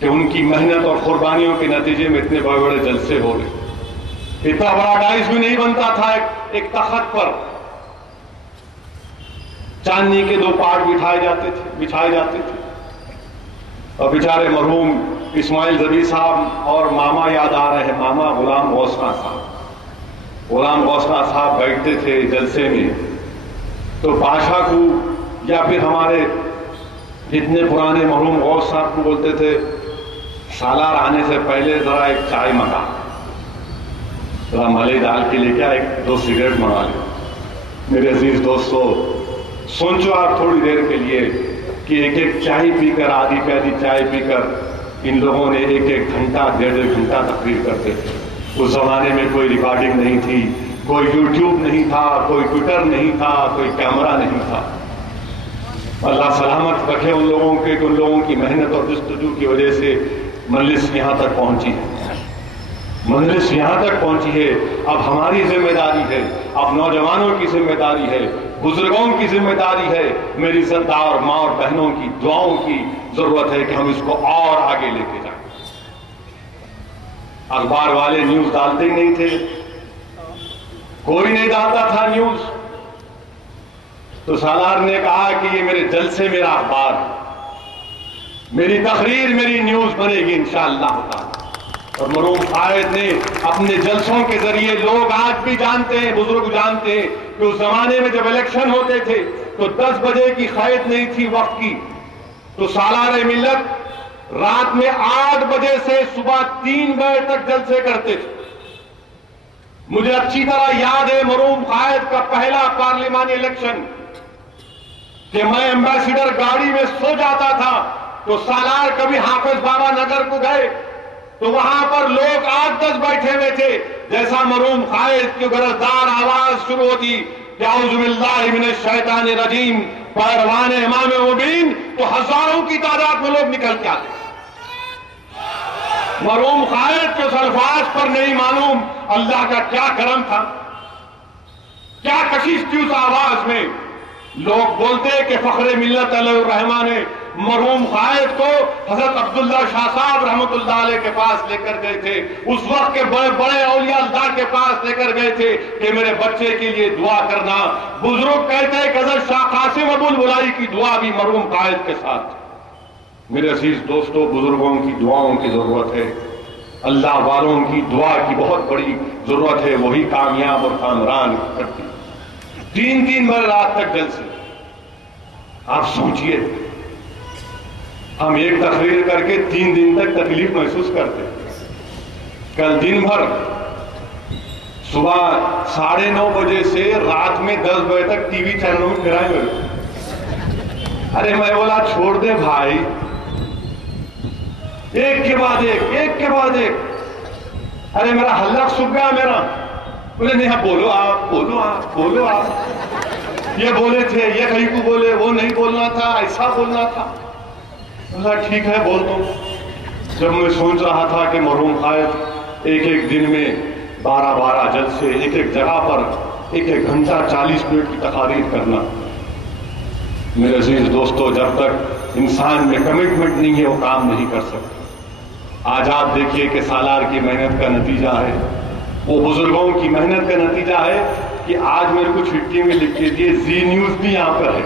कि उनकी मेहनत और कुर्बानियों के नतीजे में इतने बड़े बड़े जलसे हो रहे। इतना बड़ा डाइस भी नहीं बनता था एक तख्त पर, चांदनी के 2 पार्ट बिछाए जाते थे। और बेचारे मरहूम इस्माइल जबी साहब और मामा याद आ रहे हैं, मामा गुलाम गौसना साहब। गुलाम गौसना साहब बैठते थे जलसे में तो बादशाह को या फिर हमारे इतने पुराने मरहूम गौस साहब को बोलते थे, सालार आने से पहले जरा एक चाय मंगा, जरा मलाई डाल के लेके आ, 1-2 सिगरेट मंगा ले। मेरे अजीज दोस्तों, सोचो आप थोड़ी देर के लिए कि एक चाय पीकर, आधी प्याली चाय पीकर इन लोगों ने 1-1 घंटा, 1.5 घंटा तकरीर करते थे। उस जमाने में कोई रिकॉर्डिंग नहीं थी, कोई यूट्यूब नहीं था, कोई ट्विटर नहीं था, कोई कैमरा नहीं था। अल्लाह सलामत रखे उन लोगों के, उन लोगों की मेहनत और जस्तजू की वजह से मजलिस यहाँ तक पहुंची है, मजलिस यहाँ तक पहुंची है। अब हमारी जिम्मेदारी है, अब नौजवानों की जिम्मेदारी है, बुजुर्गों की जिम्मेदारी है, मेरी इज्जतदार माँ और बहनों की दुआओं की जरूरत है कि हम इसको और आगे लेके जाएं। अखबार वाले न्यूज डालते ही नहीं थे, कोई नहीं डालता था न्यूज, तो सालार ने कहा कि ये मेरे जलसे मेरा अखबार, मेरी तकरीर मेरी न्यूज बनेगी इंशाअल्लाह ताला। और मरहूम कायद ने अपने जलसों के जरिए, लोग आज भी जानते हैं, बुजुर्ग जानते हैं कि उस जमाने में जब इलेक्शन होते थे तो 10 बजे की खैद नहीं थी वक्त की, तो सालार मिल्लत रात में 8 बजे से सुबह 3 बजे तक जलसे करते थे। मुझे अच्छी तरह याद है मरहूम कायद का पहला पार्लिमानी इलेक्शन कि मैं एम्बेसडर गाड़ी में सो जाता था तो सालार कभी हाफिज बाबा नगर को गए तो वहां पर लोग 8-10 बैठे हुए थे। जैसा मरहूम कायद की गरजदार आवाज शुरू होती कि औज़ु बिल्लाहि मिनश शैतानिर रजीम पैरवान इमाम मुबीन, तो हजारों की तादाद में लोग निकल के आते। मरहूम कायद के अल्फाज पर नहीं मालूम अल्लाह का क्या करम था, क्या कशिश थी उस आवाज में। लोग बोलते कि फखरे मिल्लत अलैहिर्रहमान ने मरहूम कायद को हजरत अब्दुल्ला शाह साहब रहमतुल्लाह अलैह के पास लेकर गए थे। उस वक्त के बड़े बड़े औलिया अल्लाह के पास लेकर गए थे कि मेरे बच्चे के लिए दुआ करना। बुजुर्ग कहते हैं कि हजरत शाह कासिम अबुल बुलाई की दुआ भी मरहूम कायद के साथ। मेरे अजीज दोस्तों, बुजुर्गों की दुआओं की जरूरत है, अल्लाह वालों की दुआ की बहुत बड़ी जरूरत है, वही कामयाब और कामरान करती। 3-3 बार रात तक जलसे। आप सोचिए, हम एक तकरीर करके 3 दिन तक तकलीफ महसूस करते। कल दिन भर सुबह 9:30 बजे से रात में 10 बजे तक टीवी चैनलों में फिराए मेरे। अरे मैं बोला छोड़ दे भाई, एक के बाद एक। अरे मेरा हल्लक सूख गया मेरा। बोले नहीं, बोलो आप। ये बोले थे, ये कहीं को बोले, वो नहीं बोलना था, ऐसा बोलना था। बोला ठीक है बोल दो। जब मैं सोच रहा था कि मरहूम कायद एक दिन में 12 जलसे, एक जगह पर 1 घंटा 40 मिनट की तकारीर करना। मेरे अजीज दोस्तों, जब तक इंसान में कमिटमेंट नहीं है वो काम नहीं कर सकता। आज आप देखिए कि सालार की मेहनत का नतीजा है, वो बुजुर्गों की मेहनत का नतीजा है कि आज मेरे को छुट्टी में लिख के दिए, जी न्यूज भी यहाँ पर है,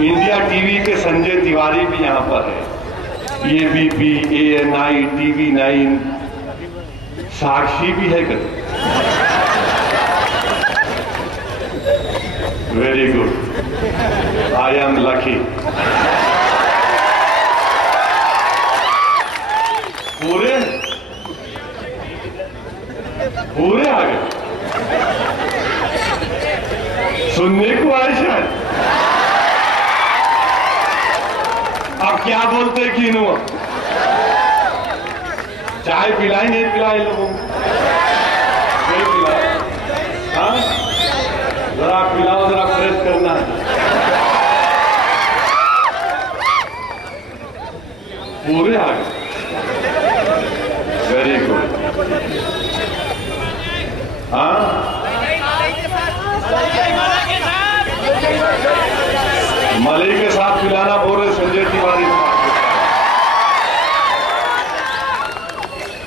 इंडिया टीवी के संजय तिवारी भी यहाँ पर है, ABP, ANI, TV9, साक्षी भी है कभी। Very good, I am lucky. पूरे आ गए, सुनने को आए शायद। अब क्या बोलते कि नो चाय पिलाई नहीं पिलाई लोगों को? नहीं पिलाए। हाँ, जरा पिलाओ, जरा फ्रेश करना है। पूरे आ गए, वेरी गुड। हाँ, मलई के साथ पिलाना बोल रहे संजय तिवारी।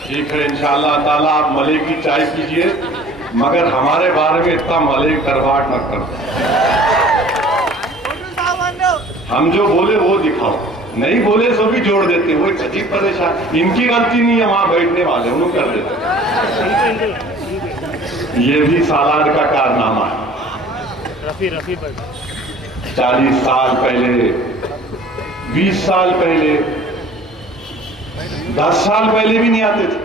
ठीक है, इंशाअल्लाह ताला आप मलई की चाय पीजिए, मगर हमारे बारे में इतना मलई करवाट मत कर। हम जो बोले वो दिखाओ, नहीं बोले सो भी जोड़ देते। वो एक अजीब परेशान, इनकी गलती नहीं है, वहां बैठने वाले उन्होंने कर देते। ये भी सालार का कारनामा है। 40 साल पहले, 20 साल पहले, 10 साल पहले भी नहीं आते थे।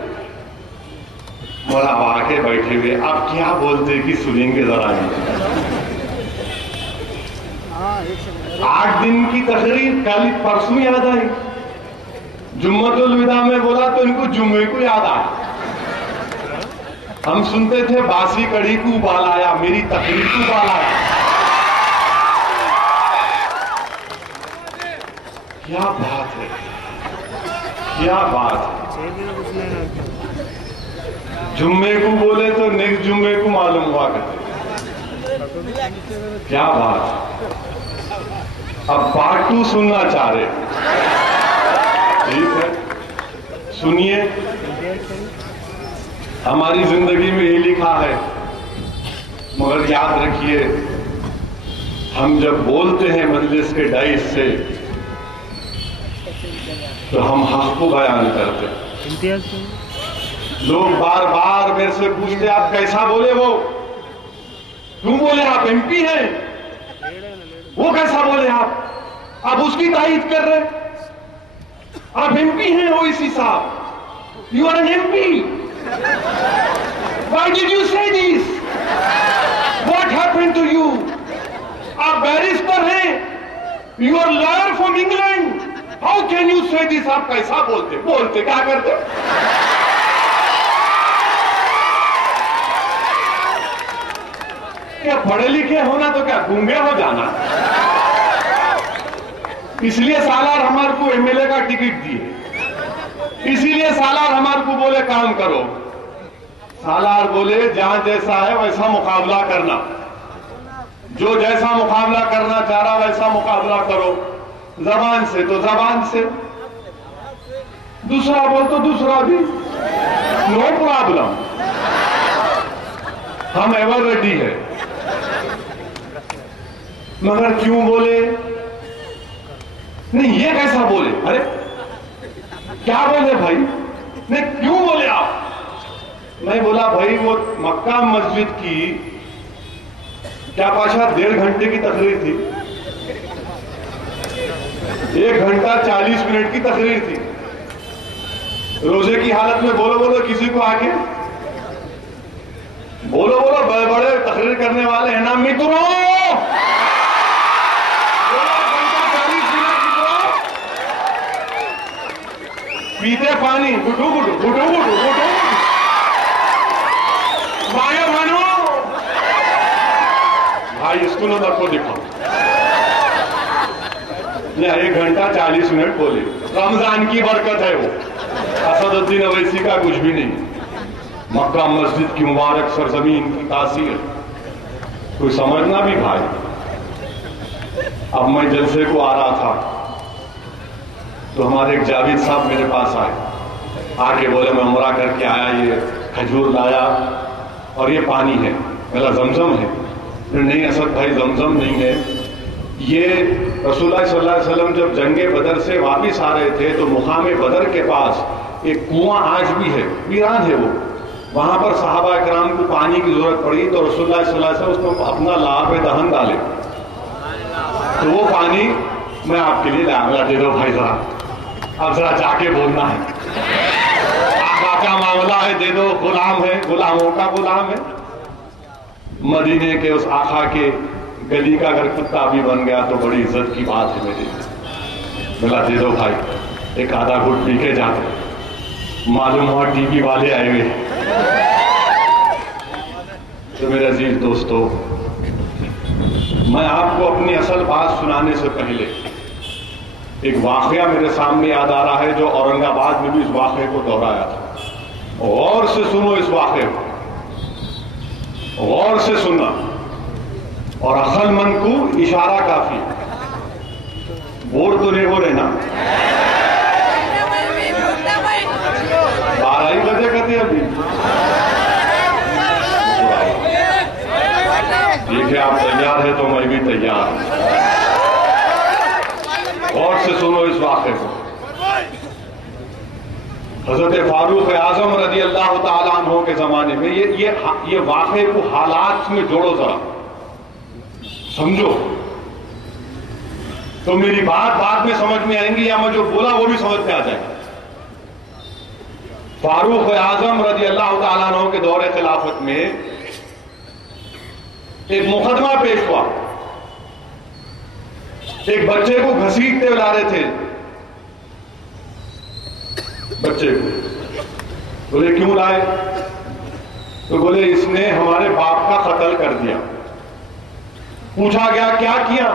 और अब आके बैठे हुए, आप क्या बोलते कि सुनेंगे जरा। 8 दिन की तकरीर कल परसों याद आई। जुम्मतुल विदा में बोला तो इनको जुम्मे को याद आया। हम सुनते थे बासी कड़ी को उबाल आया, मेरी तकरीर को उबाल आया। क्या बात है, क्या बात है। जुम्मे को बोले तो नेक्स्ट जुम्मे को मालूम हुआ करते। क्या बात। अब पार्ट 2 सुनना चाह रहे, ठीक है, सुनिए। हमारी जिंदगी में ये लिखा है, मगर याद रखिए, हम जब बोलते हैं मजलिस के डाइस से तो हम हक को बयान करते हैं। लोग बार बार मेरे से पूछते आप कैसा बोले, वो क्यों बोले, आप MP हैं, वो कैसा बोले आप उसकी तारीफ कर रहे, आप MP हैं, वो इसी साहब, you are an MP। Why did you say this? What happened to you? आप बैरिस्टर हैं, you are lawyer from England. How can you say this? आप कैसा बोलते क्या करते? क्या पढ़े लिखे होना तो क्या गूंगे हो जाना? इसलिए सालार हमारे को एमएलए का टिकट दिए, इसीलिए सालार हमारे को बोले काम करो। सालार बोले जहां जैसा है वैसा मुकाबला करना, जो जैसा मुकाबला करना चाह रहा वैसा मुकाबला करो, जबान से तो जबान से, दूसरा बोल तो दूसरा भी, नो प्रॉब्लम, हम एवर रेडी है। मगर क्यों बोले? नहीं ये कैसा बोले? अरे क्या बोले भाई? नहीं क्यों बोले आप? मैं बोला भाई वो मक्का मस्जिद की क्या पाशा 1.5 घंटे की तकरीर थी, 1 घंटा 40 मिनट की तकरीर थी। रोजे की हालत में बोलो बोलो किसी को आके बोलो बोलो, बड़े बड़े तकरीर करने वाले हैं ना मित्रों, 1 घंटा 40 मिनट मित्रों, पीते पानी गुटू गुटू गुटू गुटू गुटू भाइयों बहनों, भाई स्कूलों तक को दिखाओ। 1 घंटा 40 मिनट बोले, रमजान की बरकत है वो, असदुद्दीन अवैसी का कुछ भी नहीं। मक्का मस्जिद की मुबारक सरजमीन की तासीर कोई समझना भी भाई। अब मैं जलसे को आ रहा था तो हमारे एक जावेद साहब मेरे पास आए, आके बोले मैं उम्रा करके आया, ये खजूर लाया और ये पानी है। मेरा जमजम है। नहीं असद भाई जमजम नहीं है, ये रसूलुल्लाह सल्लल्लाहु अलैहि वसल्लम जब जंगे बदर से वापिस आ रहे थे तो मुकाम बदर के पास एक कुआं आज भी है, वीरान है वो, वहां पर सहाबा इकराम को पानी की जरूरत पड़ी तो रसूलुल्लाह सल्लल्लाहु अलैहि वसल्लम उसमें अपना लाभ दहन डाले, तो वो पानी मैं आपके लिए लाया, दे दो भाई जरा, अब जरा जाके बोलना है, आका का मामला है, दे दो, गुलाम है, गुलामों का गुलाम है। मदीने के उस आका के गली का अगर कुत्ता भी बन गया तो बड़ी इज्जत की बात है मेरे लिए। बोला दे दो भाई, एक आधा घुट पी के जाते, मालूम हुआ टीवी वाले आए हुए। तो मेरे अजीज दोस्तों, मैं आपको अपनी असल बात सुनाने से पहले एक वाकया मेरे सामने याद आ रहा है जो औरंगाबाद में भी इस वाकये को दोहराया था। गौर से सुनो इस वाकये को, गौर से सुनना, और अक्लमंद को इशारा काफी है, बोर तो नहीं हो रहे ना? 12 ही बजे कहते अभी, ठीक है आप तैयार है तो मैं भी तैयार हूं। गौर से सुनो इस वाक़े को। हजरत फारूक आजम रजी अल्लाह ताला अन्हु के जमाने में ये वाक़े को हालात में जोड़ो, जरा समझो, तो मेरी बात बाद में समझ में आएंगी या मैं जो बोला वो भी समझ में आ जाएगा। फारूक आजम रजी अल्लाह ताला अन्हु के दौरे खिलाफत में एक मुकदमा पेश हुआ। एक बच्चे को घसीटते ला रहे थे, बच्चे को बोले क्यों लाए? तो बोले इसने हमारे बाप का कत्ल कर दिया। पूछा गया क्या किया?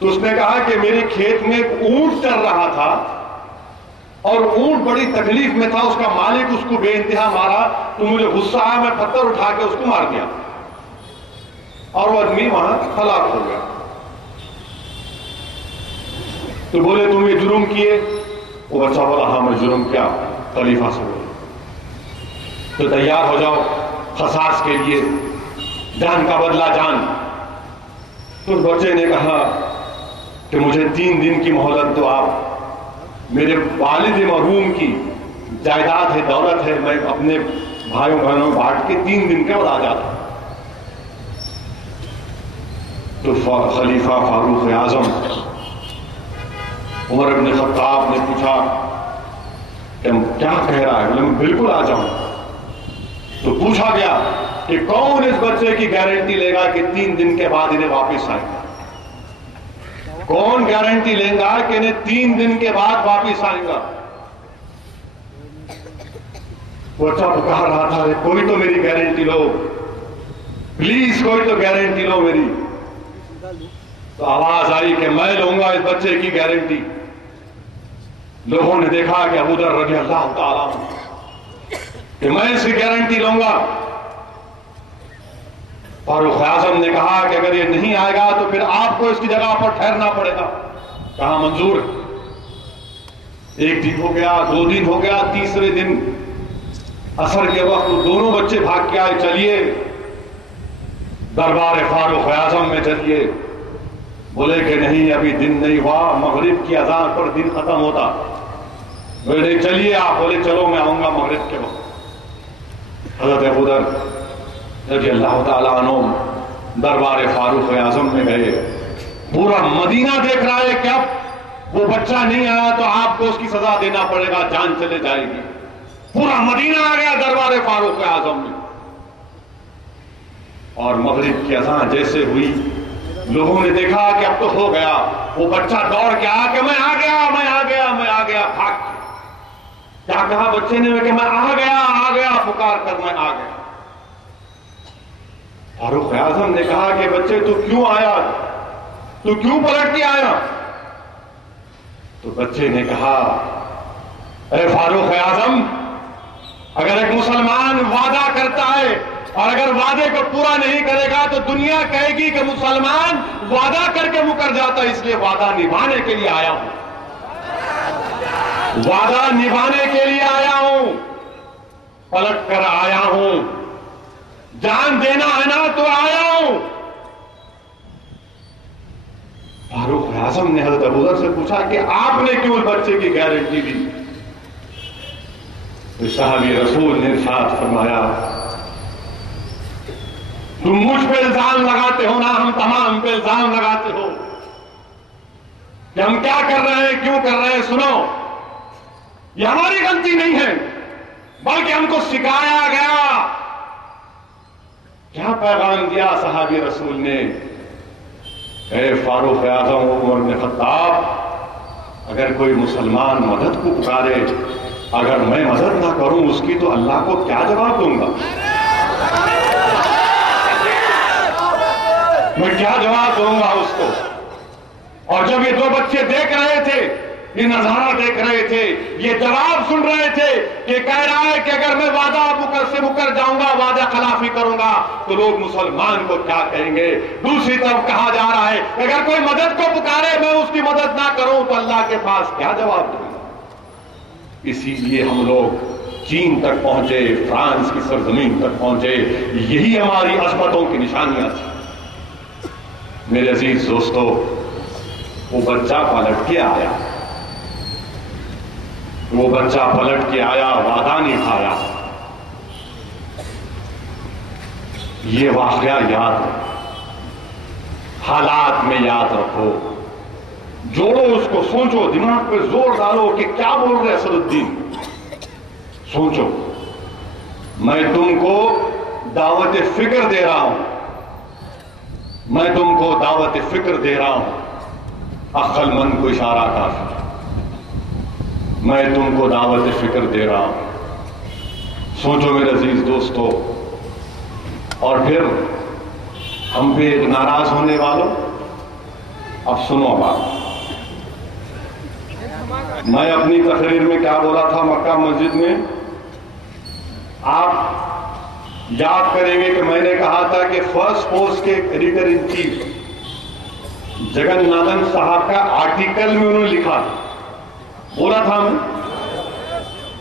तो उसने कहा कि मेरे खेत में एक ऊंट चल रहा था और ऊंट बड़ी तकलीफ में था, उसका मालिक उसको बेइंतहा मारा, तो मुझे गुस्सा आया, मैं पत्थर उठा के उसको मार दिया और वो आदमी वहां हलाक हो गया। तो बोले तुम ये जुर्म किए? वो बच्चा बोला हाँ मैं जुर्म किया, खलीफा से बोले तो तैयार हो जाओ खसास के लिए, जान का बदला जान। तो बच्चे ने कहा कि मुझे 3 दिन की मोहलत दो, आप मेरे वालिद मरहूम की जायदाद है, दौलत है, मैं अपने भाइयों बहनों में बांट के 3 दिन के बाद आ जाता। तो खलीफा फारूक आजम उमर इब्न खत्ताब ने पूछा कि क्या कह रहा है? बोले मैं बिल्कुल आ जाऊं। तो पूछा गया कि कौन इस बच्चे की गारंटी लेगा कि 3 दिन के बाद इन्हें वापस आएगा? कौन गारंटी लेगा कि इन्हें 3 दिन के बाद वापस आएगा? वो बच्चा पुकार रहा था, कोई तो मेरी गारंटी लो, प्लीज कोई तो गारंटी लो मेरी। तो आवाज आई कि मैं लूंगा इस बच्चे की गारंटी। लोगों ने देखा कि अबू दर रज़ी अल्लाह ताला कि मैं इसकी गारंटी लूंगा। फारूक आज़म ने कहा कि अगर ये नहीं आएगा तो फिर आपको इसकी जगह पर ठहरना पड़ेगा। कहा मंजूर। 1 दिन हो गया, 2 दिन हो गया, तीसरे दिन असर के वक्त दोनों बच्चे भाग के आए, चलिए दरबार फारूक आज़म में चलिए। बोले कि नहीं, अभी दिन नहीं हुआ, मगरिब की अजान पर दिन खत्म होता। बोले चलिए आप। बोले चलो मैं आऊंगा मगरिब के वक्त। हज़रत अबू दर रज़ी अल्लाह ताला अन्हु दरबार फारूक आज़म में गए। पूरा मदीना देख रहा है कि अब वो बच्चा नहीं आया तो आपको उसकी सजा देना पड़ेगा, जान चले जाएगी। पूरा मदीना आ गया दरबार फारूक आज़म में। और मगरिब की अजान जैसे हुई, लोगों ने देखा कि अब तो हो गया। वो बच्चा दौड़ के आया कि मैं आ गया, मैं आ गया, मैं आ गया। भाग क्या कहा बच्चे ने कि मैं आ गया, पुकार कर मैं आ गया। फारूक आज़म ने कहा कि बच्चे तू क्यों आया, तू क्यों पलट के आया? तो बच्चे ने कहा, अरे फारूक आज़म, अगर एक मुसलमान वादा करता है और अगर वादे को पूरा नहीं करेगा तो दुनिया कहेगी कि मुसलमान वादा करके मुकर जाता, इसलिए वादा निभाने के लिए आया हूं, वादा निभाने के लिए आया हूं, पलट कर आया हूं, जान देना है ना तो आया हूं। फारूक आज़म ने हज़रत अबू दर से पूछा कि आपने क्यों उस बच्चे की गारंटी दी? तो साहबी रसूल ने इरशाद फरमाया, तुम मुझ पे इल्जाम लगाते हो ना, हम तमाम पे इल्जाम लगाते हो कि हम क्या कर रहे हैं, क्यों कर रहे हैं। सुनो, ये हमारी गलती नहीं है, बल्कि हमको सिखाया गया। क्या पैगाम दिया साहबी रसूल ने? ए फारूक आज़म उमर बिन खत्ताब, अगर कोई मुसलमान मदद को पुकारे, अगर मैं मदद ना करूं उसकी, तो अल्लाह को क्या जवाब दूंगा? मैं क्या जवाब दूंगा उसको? और जब ये 2 बच्चे देख रहे थे, ये नजारा देख रहे थे, ये जवाब सुन रहे थे कि कह रहा है कि अगर मैं वादा मुकर जाऊंगा, वादा खिलाफी करूंगा, तो लोग मुसलमान को क्या कहेंगे। दूसरी तरफ कहा जा रहा है अगर कोई मदद को पुकारे, मैं उसकी मदद ना करूं तो अल्लाह के पास क्या जवाब दूंगा। इसीलिए हम लोग चीन तक पहुंचे, फ्रांस की सरजमीन तक पहुंचे। यही हमारी अजमतों की निशानियां थी। मेरे अजीज दोस्तों, वो बच्चा पलट के आया, वो बच्चा पलट के आया, वादा निभाया। ये वाकया याद रखो, हालात में याद रखो, जोड़ो उसको, सोचो, दिमाग पे जोर डालो कि क्या बोल रहे असदुद्दीन। सोचो, मैं तुमको दावत फिक्र दे रहा हूं, मैं तुमको दावत फिक्र दे रहा हूं। अक्लमंद को इशारा काफी, मैं तुमको दावत फिक्र दे रहा हूं। सोचो मेरे अजीज दोस्तों। और फिर हम पे नाराज होने वालों, अब सुनो बात। मैं अपनी तकरीर में क्या बोला था मक्का मस्जिद में? आप याद करेंगे कि मैंने कहा था कि फर्स्ट पोस्ट के एडिटर इन चीफ जगन्नाथन साहब का आर्टिकल में उन्होंने लिखा, बोला था मैं,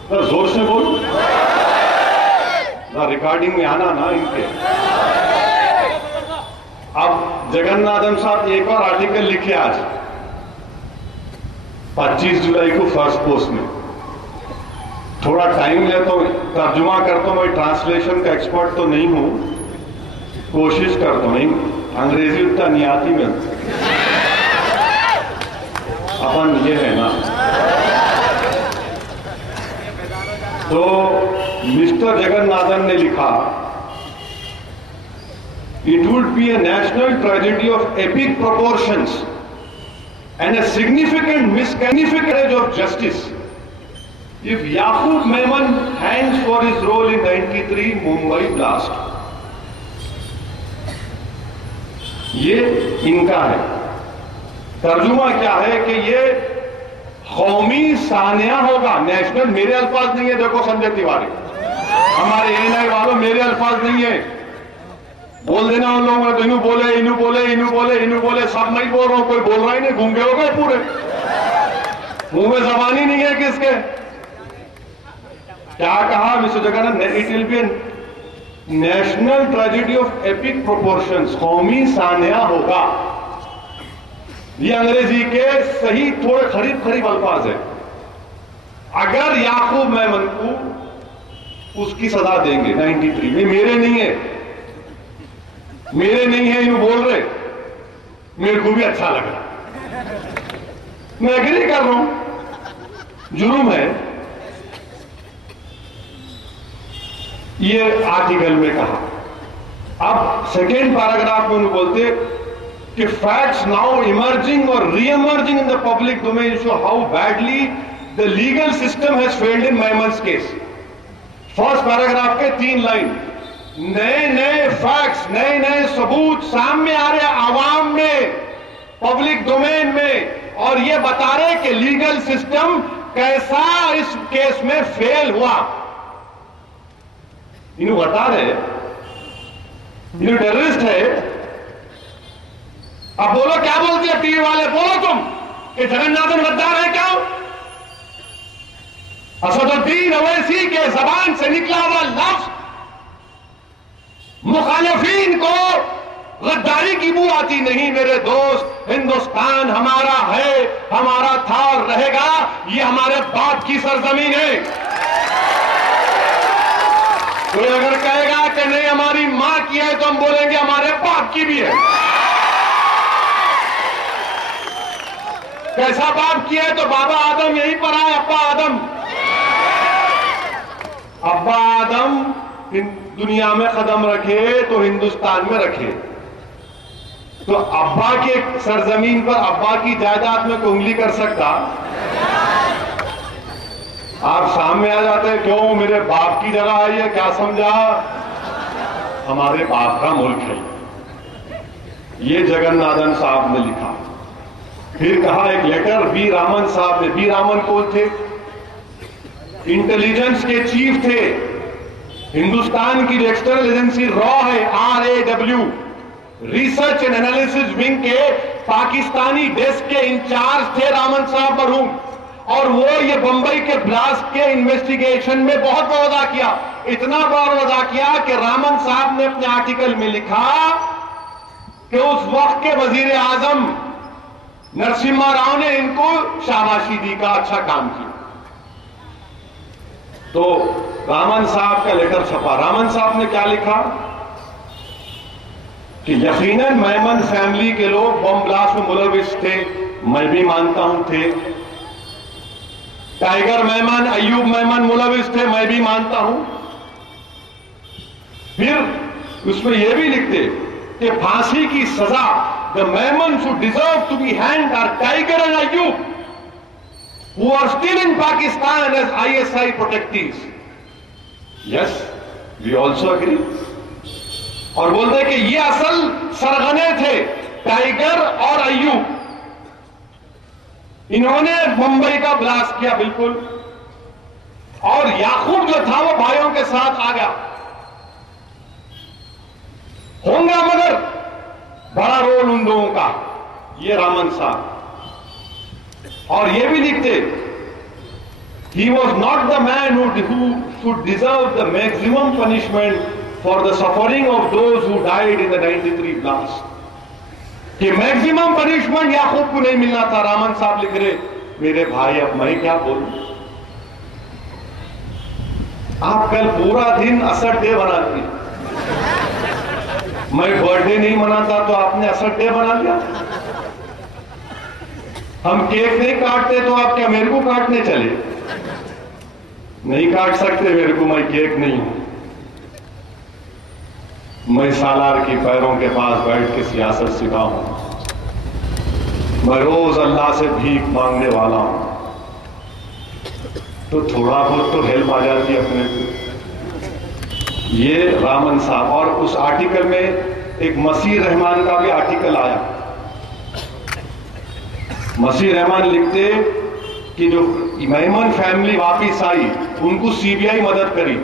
तो जोर से बोलो ना, रिकॉर्डिंग में आना ना इनके। अब जगन्नाथन साहब एक और आर्टिकल लिखे आज 25 जुलाई को फर्स्ट पोस्ट में। थोड़ा टाइम लेता हूं, तर्जुमा करता हूं, मैं ट्रांसलेशन का एक्सपर्ट तो नहीं हूं, कोशिश करता हूं, अंग्रेजी उतना नहीं आती मैं, अपन ये है ना। तो मिस्टर जगन्नाथन ने लिखा, it would be A national tragedy of epic proportions and a significant miscarriage of justice if Yaqub Memon hangs for his role in 93 Mumbai blast. ये इनका है। तर्जुमा क्या है कि ये कौमी सानिया होगा, नेशनल। मेरे अल्फाज नहीं है, देखो संजय तिवारी, हमारे एएनआई वालों, मेरे अल्फाज नहीं है। बोल देना उन लोगों ने, तो इनू बोले, इनू बोले, इनू बोले, इनू बोले, सब मैं ही बोल रहा हूं, कोई बोल रहा ही नहीं, गूंगे हो गए पूरे, मुंह में जबान ही नहीं है किसके। क्या कहा mister Jagannath? It will be national tragedy of epic proportions, कौमी सानिया होगा। ये अंग्रेजी के सही थोड़े करीब करीब अल्फाज है। अगर याकूब मेमन को उसकी सजा देंगे 93 में, मेरे नहीं है, मेरे नहीं है, यूं बोल रहे, मेरे को भी अच्छा लग रहा, मैं एग्री कर रहा हूं, जुर्म है। ये आर्टिकल में कहा। अब सेकेंड पैराग्राफ में उन्होंने बोलते कि फैक्ट्स नाउ इमर्जिंग और re emerging in the public domain show how badly the legal system has failed in Memon's case. First paragraph के 3 लाइन, नए नए फैक्ट्स, नए नए सबूत सामने आ रहे आवाम में, पब्लिक डोमेन में, और ये बता रहे कि लीगल सिस्टम कैसा इस केस में फेल हुआ। इन्हों बता रहे, इन्हों टेररिस्ट है। अब बोलो, क्या बोलती है टीवी वाले, बोलो तुम कि जगन्नाथन गद्दार है क्या? असदुद्दीन ओवैसी के जबान से निकला हुआ लफ्ज मुखालिफीन को गद्दारी की बू आती नहीं। मेरे दोस्त, हिंदुस्तान हमारा है, हमारा था और रहेगा, ये हमारे बाप की सरजमीन है। कोई अगर कहेगा कि नहीं हमारी मां की है, तो हम बोलेंगे हमारे बाप की भी है। कैसा बाप की है? तो बाबा आदम यहीं पर आए, अब्बा आदम। अब्बा आदम दुनिया में कदम रखे तो हिंदुस्तान में रखे। तो अब्बा के सरजमीन पर अब्बा की जायदाद में कोई उंगली कर सकता? आप सामने आ जाते हैं, क्यों मेरे बाप की जगह आई है, क्या समझा? हमारे बाप का मुल्क है। ये जगन्नाथन साहब ने लिखा। फिर कहा एक लेटर बी रामन साहब ने। बी रामन कौन थे? इंटेलिजेंस के चीफ थे। हिंदुस्तान की जो एक्सटर्नल एजेंसी रॉ है, RAW, research and analysis wing के पाकिस्तानी डेस्क के इंचार्ज थे रामन साहब मरहूम। और वो ये बंबई के ब्लास्ट के इन्वेस्टिगेशन में बहुत बड़ा अदा किया, इतना बड़ा अदा किया कि रामन साहब ने अपने आर्टिकल में लिखा कि उस वक्त के वजीर आजम नरसिम्हा राव ने इनको शाबाशी दी का अच्छा काम किया। तो रामन साहब का लेटर छपा। रामन साहब ने क्या लिखा कि यकीनन मेमन फैमिली के लोग बम ब्लास्ट में मुलविस थे, मैं भी मानता हूं थे। टाइगर मेमन, अयूब मेमन मुलविस थे, मैं भी मानता हूं। फिर उसमें यह भी लिखते कि फांसी की सजा, the Memon should deserve to be hanged or Tiger and Ayub who are still in Pakistan as ISI protectees. Yes, we also agree. और बोलते कि ये असल सरगने थे, टाइगर और अयूब। इन्होंने मुंबई का ब्लास्ट किया, बिल्कुल। और याकूब जो था वो भाइयों के साथ आ गया होगा, मगर बड़ा रोल उन लोगों का। ये रामन साहब। और ये भी लिखते, he was not the man who should deserve the maximum punishment for the suffering of those who died in the 93 blast. कि मैक्सिमम पनिशमेंट याकूब को नहीं मिलना था। रामन साहब लिख रहे, मेरे भाई अब मैं क्या बोलूं? आप कल पूरा दिन असद डे बनाती, मैं बर्थडे नहीं मनाता तो आपने असद डे बना लिया। हम केक नहीं काटते तो आप क्या मेरे को काटने चले? नहीं काट सकते मेरे को, मैं केक नहीं हूं। मैं सालार की पैरों के पास बैठ के सियासत सीखा हूं। मैं रोज अल्लाह से भीख मांगने वाला हूं, तो थोड़ा बहुत तो हेल्प आ जाती है अपने को। ये रामन साहब, और उस आर्टिकल में एक मसीह रहमान का भी आर्टिकल आया। मसीह रहमान लिखते कि जो मेमन फैमिली वापिस आई, उनको सीबीआई मदद करी,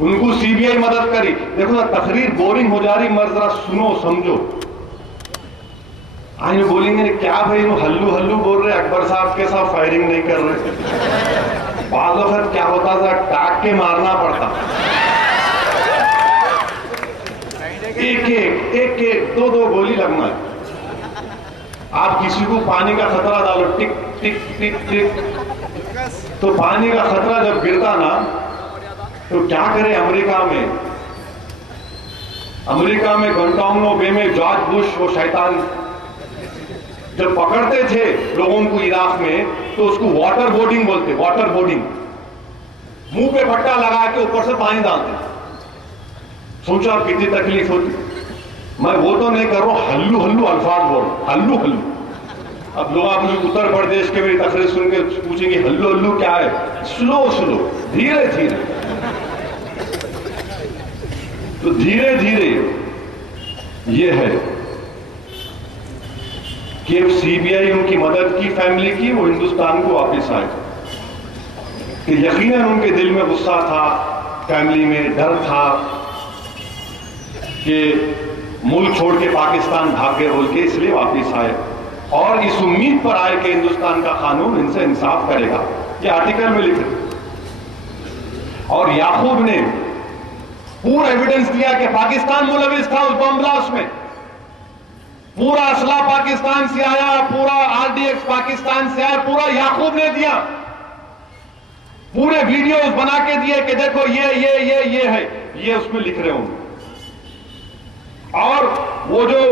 उनको सीबीआई मदद करी। देखो ना, तकरीर बोरिंग हो जा रही, मर जरा सुनो समझो। आज बोलेंगे क्या भाई वो हल्लू हल्लू बोल रहे, अकबर साहब के साथ फायरिंग नहीं कर रहे। बाद वक्त क्या होता था, टाक के मारना पड़ता, एक एक दो दो गोली लगना। आप किसी को पानी का खतरा डालो, टिक टिक टिक टिक, तो पानी का खतरा जब गिरता ना, तो क्या करे अमेरिका में गुआंटानामो बे में जॉर्ज बुश वो शैतान जब पकड़ते थे लोगों को इराक में, तो उसको वाटर बोर्डिंग बोलते, वाटर बोर्डिंग। मुंह पे फट्टा लगा के ऊपर से पानी डालते। सोचो आप कितनी तकलीफ होती। मैं वो तो नहीं कर रहा हूं, हल्लू हल्लू अल्फाज बोल, हल्लू हल्लू। अब लोग आप उत्तर प्रदेश के मेरी तकरीर सुन के पूछेंगे हल्लू हल्लू क्या है। स्लो स्लो, धीरे धीरे, तो धीरे धीरे ये है कि सीबीआई उनकी मदद की, फैमिली की, वो हिंदुस्तान को वापस आए। कि यकीनन उनके दिल में गुस्सा था, फैमिली में डर था कि मुल्क छोड़ के पाकिस्तान भाग गए बोल के, इसलिए वापस आए। और इस उम्मीद पर आए कि हिंदुस्तान का कानून इनसे इंसाफ करेगा। ये आर्टिकल में लिखे। और याकूब ने पूरा एविडेंस दिया कि पाकिस्तान मुलविस था उस बम ब्लास्ट में। पूरा असला पाकिस्तान से आया, पूरा आरडीएक्स पाकिस्तान से आया, पूरा याकूब ने दिया। पूरे वीडियोस बना के दिए कि देखो ये है, ये उसमें लिख रहे होंगे। और वो जो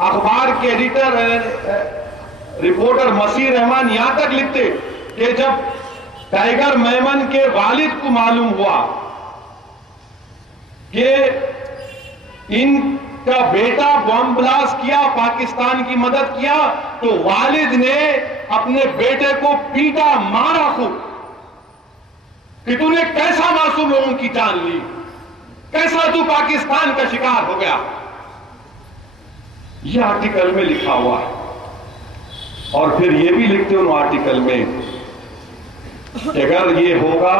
अखबार के एडिटर रिपोर्टर मसीह रहमान यहां तक लिखते कि जब टाइगर मेमन के वालिद को मालूम हुआ कि इनका बेटा बम ब्लास्ट किया, पाकिस्तान की मदद किया, तो वालिद ने अपने बेटे को पीटा, मारा खूब कि तूने कैसा मासूम लोगों की जान ली, कैसा तू पाकिस्तान का शिकार हो गया। यह आर्टिकल में लिखा हुआ है। और फिर यह भी लिखते उन आर्टिकल में कि अगर ये होगा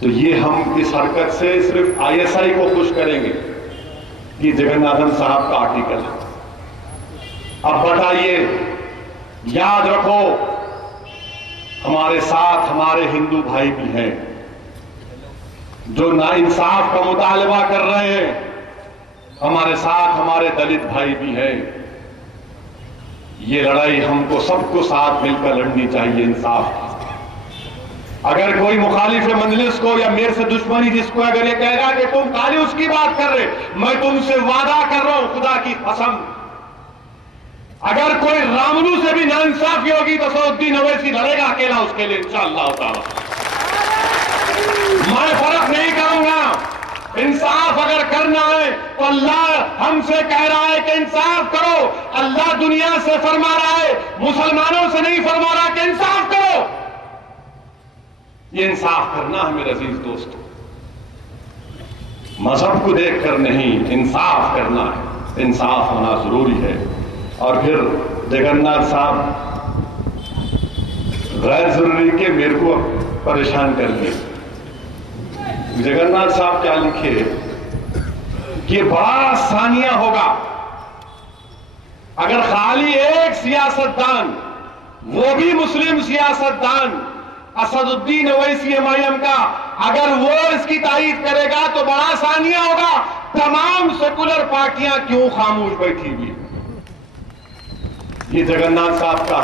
तो ये हम इस हरकत से सिर्फ आईएसआई को खुश करेंगे। ये जगन्नाथन साहब का आर्टिकल है। अब बताइए, याद रखो, हमारे साथ हमारे हिंदू भाई भी हैं जो नाइंसाफ का मुतालबा कर रहे हैं। हमारे साथ हमारे दलित भाई भी हैं। ये लड़ाई हमको सबको साथ मिलकर लड़नी चाहिए इंसाफ की। अगर कोई मुखालिफ मंजलिस को या मेरे से दुश्मनी जिसको अगर ये कहेगा कि तुम खाली उसकी बात कर रहे, मैं तुमसे वादा कर रहा हूं खुदा की कसम, अगर कोई रामलू से भी नाइंसाफी होगी तो असदुद्दीन ओवैसी लड़ेगा अकेला उसके लिए इंशाअल्लाह ताला। मैं फर्क नहीं करूंगा। इंसाफ अगर करना है तो अल्लाह हमसे कह रहा है कि इंसाफ करो। अल्लाह दुनिया से फरमा रहा है, मुसलमानों से नहीं फरमा रहा कि इंसाफ करो। ये इंसाफ करना है मेरे अजीज दोस्तों, मजहब को देखकर नहीं, इंसाफ करना है। इंसाफ होना जरूरी है। और फिर जगन्नाथ साहब गैर जरूरी के मेरे को परेशान कर दिए। जगन्नाथ साहब क्या लिखे कि बड़ा सानिया होगा अगर खाली एक सियासतदान, वो भी मुस्लिम सियासतदान, असदुद्दीन ओवैसी एमआईएम का, अगर वो इसकी तारीफ करेगा तो बड़ा सानिया होगा। तमाम सेकुलर पार्टियां क्यों खामोश बैठी हुई। ये जगन्नाथ साहब का,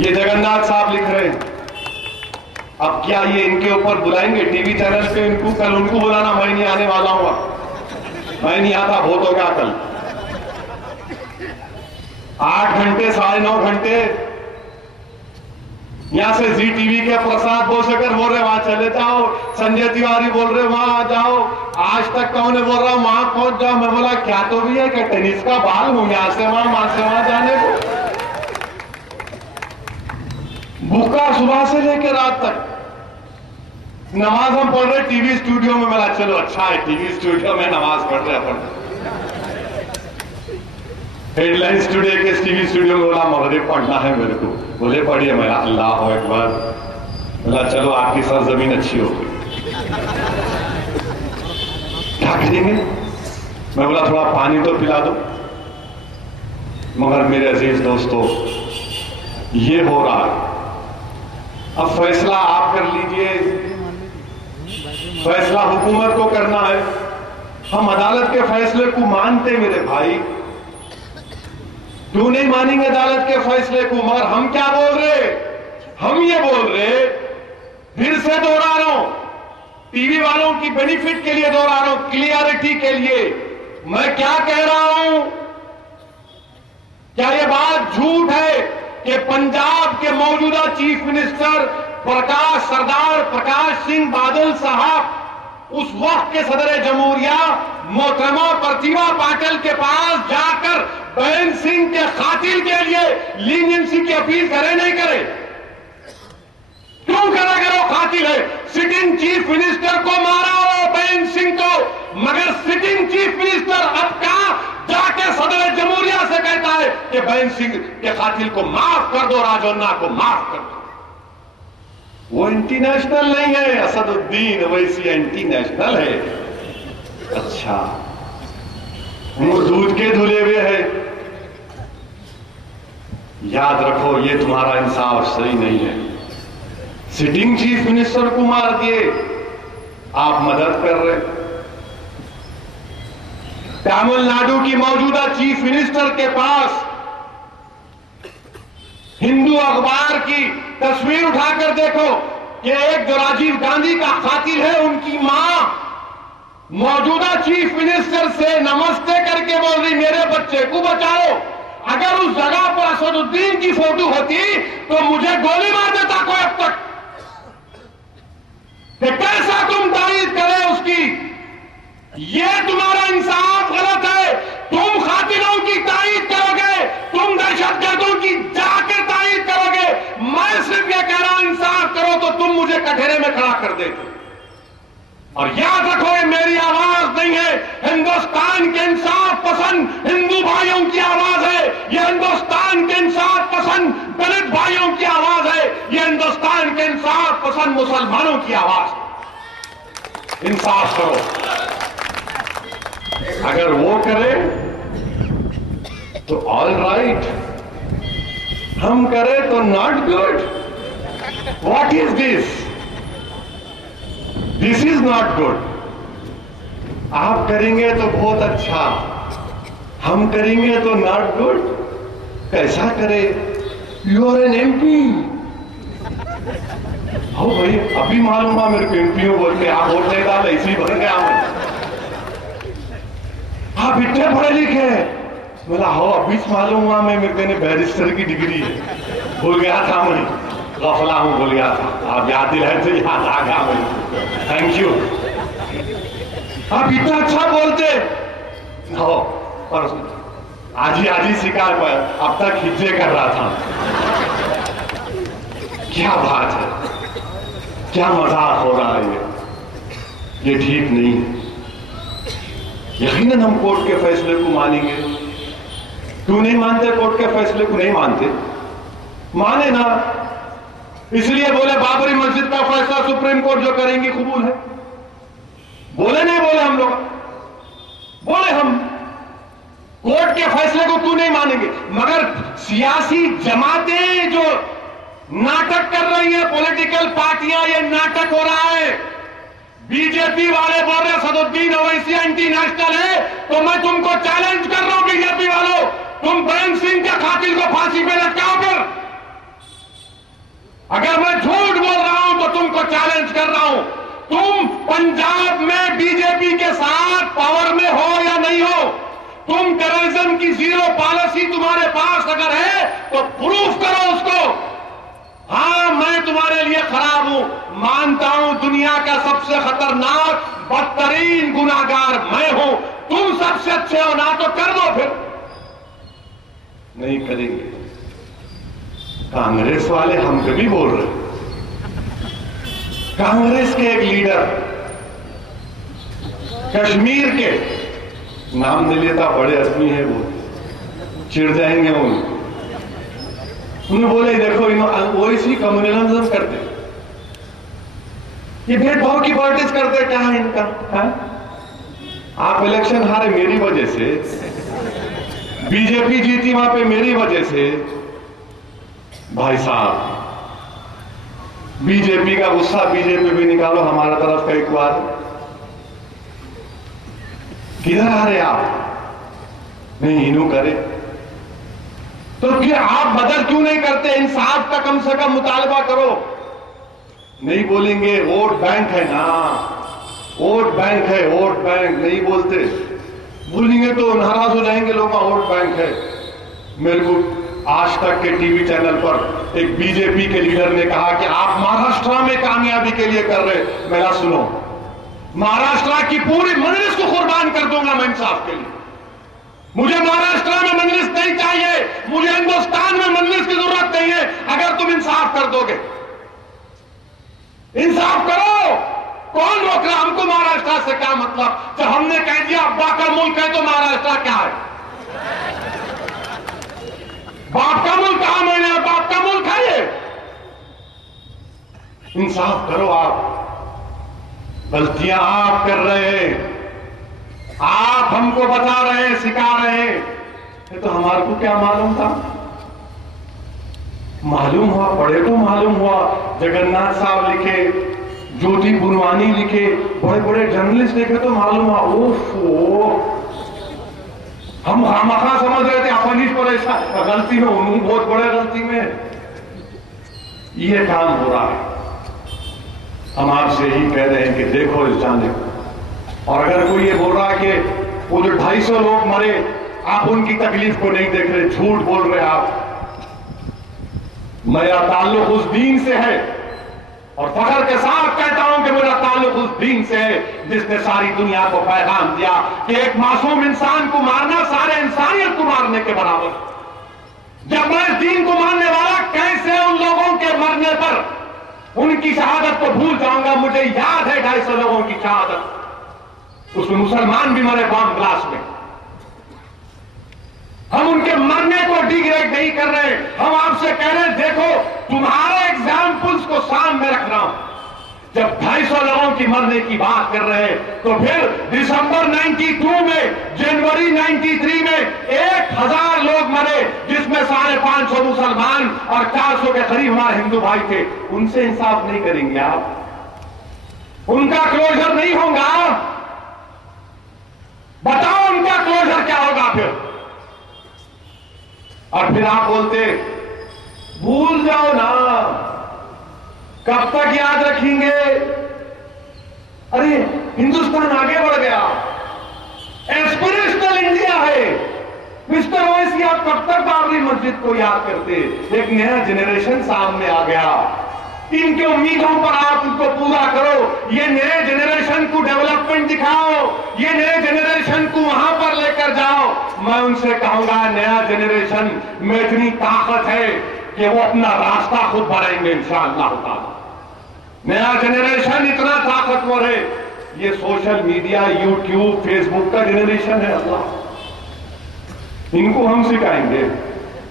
ये जगन्नाथ साहब लिख रहे हैं। अब क्या ये इनके ऊपर बुलाएंगे टीवी चैनल पे इनको? कल उनको बुलाना, मैं नहीं आने वाला हूं, मैं नहीं आता, बहुत हो गया। कल 8 घंटे 9.5 घंटे यहां से जी टीवी के प्रसाद बोसेकर बोल रहे वहां चले जाओ, संजय तिवारी बोल रहे वहां आ जाओ, आज तक कौन है बोल रहा वहां पहुंच जाओ। मैं बोला क्या तो भी है कि टेनिस का बाल हूं, यहां से वहां जाने को। भूखा सुबह से लेकर रात तक। नमाज हम पढ़ रहे टीवी स्टूडियो में। बोला चलो अच्छा है, टीवी स्टूडियो में नमाज पढ़ रहे अपन। हेडलाइंस टुडे के टीवी स्टूडियो में बोला मगरिब पढ़ना है मेरे को। बोले पढ़िए। मैं अल्लाह अकबर। बोला चलो आपकी सरजमीन अच्छी हो गई, क्या करेंगे। मैं बोला थोड़ा पानी तो पिला दो। मगर मेरे अजीज दोस्तों ये हो रहा है। अब फैसला आप कर लीजिए, फैसला हुकूमत को करना है। हम अदालत के फैसले को मानते मेरे भाई, क्यों नहीं मानेंगे अदालत के फैसले को। मगर हम क्या बोल रहे, हम ये बोल रहे, फिर से दोहरा रहा हूं, टीवी वालों की बेनिफिट के लिए दोहरा रहा हूं, क्लियरिटी के लिए। मैं क्या कह रहा हूं, क्या यह बात झूठ है कि पंजाब के मौजूदा चीफ मिनिस्टर सरदार प्रकाश सिंह बादल साहब उस वक्त के सदर जमहूरिया मोहतरमा प्रतिभा पाटिल के पास जाकर बहन सिंह के कातिल के लिए लीनियंसी की अपील करे नहीं करे? क्यों करे? अगर वो कातिल है, सिटिंग चीफ मिनिस्टर को मारा हो बहन सिंह को, मगर सिटिंग चीफ मिनिस्टर अब कहां जाके सदर जमहूरिया से कहता है कि बहन सिंह के कातिल को माफ कर दो, राजौन्ना को माफ कर दो। वो इंटरनेशनल नहीं है, असदुद्दीन ओवैसी इंटरनेशनल है। अच्छा, वो दूध के धुले हुए है। याद रखो ये तुम्हारा इंसाफ सही नहीं है। सिटिंग चीफ मिनिस्टर को मार दिए, आप मदद कर रहे। तमिलनाडु की मौजूदा चीफ मिनिस्टर के पास हिंदू अखबार की तस्वीर उठाकर देखो कि एक जो राजीव गांधी का कातिल है, उनकी मां मौजूदा चीफ मिनिस्टर से नमस्ते करके बोल रही मेरे बच्चे को बचाओ। अगर उस जगह पर असदुद्दीन की फोटो होती तो मुझे गोली मार देता कोई अब तक। कैसा तुम तारीफ करे उसकी? ये तुम्हारा इंसाफ गलत है। तुम कातिलों की तारीफ करोगे, तुम दहशतगर्दों की जाकर तारीफ करोगे। मैं सिर्फ ये कह रहा हूं इंसाफ करो तो तुम मुझे कटहरे में खड़ा कर देते। और याद रखो ये मेरी आवाज नहीं है, हिंदुस्तान के इंसाफ पसंद हिंदू भाइयों की आवाज है। यह हिंदुस्तान के इंसाफ पसंद दलित भाइयों की आवाज है। यह हिंदुस्तान के इंसाफ पसंद मुसलमानों की आवाज है। इंसाफ करो। अगर वो करे तो ऑल राइट, हम करें तो not good. What is this? This is not good. आप करेंगे तो बहुत अच्छा, हम करेंगे तो नॉट गुड। कैसा करे? You are an MP. हो भाई, अभी मालूम हुआ मेरे को एमपी हो बोल के आप वोट नहीं डाल, ऐसे ही भर गया मैं। आप इतने पढ़े लिखे। बोला हो अभी मालूम हुआ मैं, मेरे बैरिस्टर की डिग्री है। भूल गया था मैं, गफला हूं, भूल गया था। आप याद दिलाए तो याद आ गया मुझे। Thank you. आप इतना अच्छा बोलते हो। और आज ही शिकार पर अब तक हिज्जे कर रहा था। क्या बात है, क्या मजाक हो रहा है ये ठीक नहीं है। यकीनन हम कोर्ट के फैसले को मानेंगे। क्यों नहीं मानते? कोर्ट के फैसले को नहीं मानते, माने ना। इसलिए बोले बाबरी मस्जिद का फैसला सुप्रीम कोर्ट जो करेंगी कबूल है। बोले नहीं बोले हम लोग, बोले हम कोर्ट के फैसले को क्यों नहीं मानेंगे। मगर सियासी जमातें जो नाटक कर रही हैं, पॉलिटिकल पार्टियां, ये नाटक हो रहा है। बीजेपी वाले बोल रहे असदुद्दीन ओवैसी इंटरनेशनल है, तो मैं तुमको चैलेंज कर रहा हूं बीजेपी वालों, तुम बहन सिंह के कातिल को फांसी पे लटकाओ फिर। अगर मैं झूठ बोल रहा हूं तो तुमको चैलेंज कर रहा हूं। तुम पंजाब में बीजेपी के साथ पावर में हो या नहीं हो, तुम टेररिज्म की जीरो पॉलिसी तुम्हारे पास अगर है तो प्रूफ करो उसको। हां, मैं तुम्हारे लिए खराब हूं, मानता हूं दुनिया का सबसे खतरनाक बदतरीन गुनाहगार मैं हूं, तुम सबसे अच्छे हो ना, तो कर दो फिर। नहीं करेंगे। कांग्रेस वाले हम पे भी बोल रहे। कांग्रेस के एक लीडर कश्मीर के, नाम नहीं लेता, बड़े आदमी है वो, चिढ़ जाएंगे उन्होंने बोले देखो वो इसी कम्युनलिज्म करते, ये भेदभाव की पॉलिटिक्स करते, क्या है इनका? आप इलेक्शन हारे मेरी वजह से, बीजेपी जीती वहां पे मेरी वजह से। भाई साहब, बीजेपी का गुस्सा बीजेपी भी निकालो हमारा तरफ का एक बार। किधर आ रहे आप? नहीं इनू करे तो क्या आप बदल क्यों नहीं करते? इंसाफ का कम से कम मुतालबा करो। नहीं बोलेंगे वोट बैंक है ना, वोट बैंक है, वोट बैंक नहीं बोलते, बोलेंगे तो नाराज हो जाएंगे लोग, वोट बैंक है। मेरे को आज तक के टीवी चैनल पर एक बीजेपी के लीडर ने कहा कि आप महाराष्ट्र में कामयाबी के लिए कर रहे। मेरा सुनो, महाराष्ट्र की पूरी मजलिस को कुर्बान कर दूंगा मैं इंसाफ के लिए। मुझे महाराष्ट्र में मजलिस नहीं चाहिए, मुझे हिंदुस्तान में मजलिस की जरूरत नहीं है, अगर तुम इंसाफ कर दोगे। इंसाफ करो, कौन रोक रहा? हमको महाराष्ट्र से क्या मतलब? जब हमने कह दिया अब्बा का मुल्क है तो महाराष्ट्र क्या है? बाप का मुल्क कहां? मैंने बाप का मुल्क है ये। इंसाफ करो आप, गलतियां आप कर रहे हैं, आप हमको बता रहे हैं, सिखा रहे हैं, ये तो हमारे को क्या मालूम था? मालूम हुआ, पढ़े तो मालूम हुआ। जगन्नाथ साहब लिखे, ज्योति बुनवानी लिखे, बड़े बड़े जर्नलिस्ट लिखे तो मालूम हुआ। ओफो, हम खामखा समझ रहे थे अपन ही पर ऐसा गलती में, उन्होंने बहुत बड़े गलती में ये काम हो रहा है। हम आपसे ही कह रहे हैं कि देखो इस जाने को। और अगर कोई ये बोल रहा है कि वो जो 250 लोग मरे आप उनकी तकलीफ को नहीं देख रहे, झूठ बोल रहे आप। मेरा ताल्लुक उस दीन से है और फख्र के साथ कहता हूं कि मेरा ताल्लुक उस दीन से है जिसने सारी दुनिया को पैगाम दिया कि एक मासूम इंसान को मारना सारे इंसानियत को मारने के बराबर। जब मैं इस दीन को मानने वाला कैसे उन लोगों के मरने पर उनकी शहादत को भूल जाऊंगा? मुझे याद है 250 लोगों की शहादत, उसमें मुसलमान भी मरे बॉम्ब ब्लास्ट में। हम उनके मरने को डिग्रेड नहीं कर रहे, हम आपसे कह रहे हैं देखो तुम्हारे एग्जाम्पल्स को सामने रख रहा हूं। जब 250 लोगों की मरने की बात कर रहे हैं तो फिर दिसंबर 92 में, जनवरी 93 में 1000 लोग मरे, जिसमें 550 मुसलमान और 400 के करीब हमारे हिंदू भाई थे। उनसे इंसाफ नहीं करेंगे आप? उनका क्लोजर नहीं होगा? बताओ उनका क्लोजर क्या होगा फिर? और फिर आप बोलते भूल जाओ ना, कब तक याद रखेंगे? अरे हिंदुस्तान आगे बढ़ गया, एस्पिरेशनल इंडिया है। मिस्टर ओवैसी, आप कब तक बाबरी मस्जिद को याद करते? एक नया जनरेशन सामने आ गया, इनके उम्मीदों पर आप उनको पूरा करो। ये नए जनरेशन को डेवलपमेंट दिखाओ, ये नए जनरेशन को वहां पर लेकर जाओ। मैं उनसे कहूंगा नया जनरेशन में इतनी ताकत है कि वो अपना रास्ता खुद बढ़ाएंगे इंशाअल्लाह ताला। नया जनरेशन इतना ताकतवर है, ये सोशल मीडिया, यूट्यूब, फेसबुक का जनरेशन है। अल्लाह, इनको हम सिखाएंगे,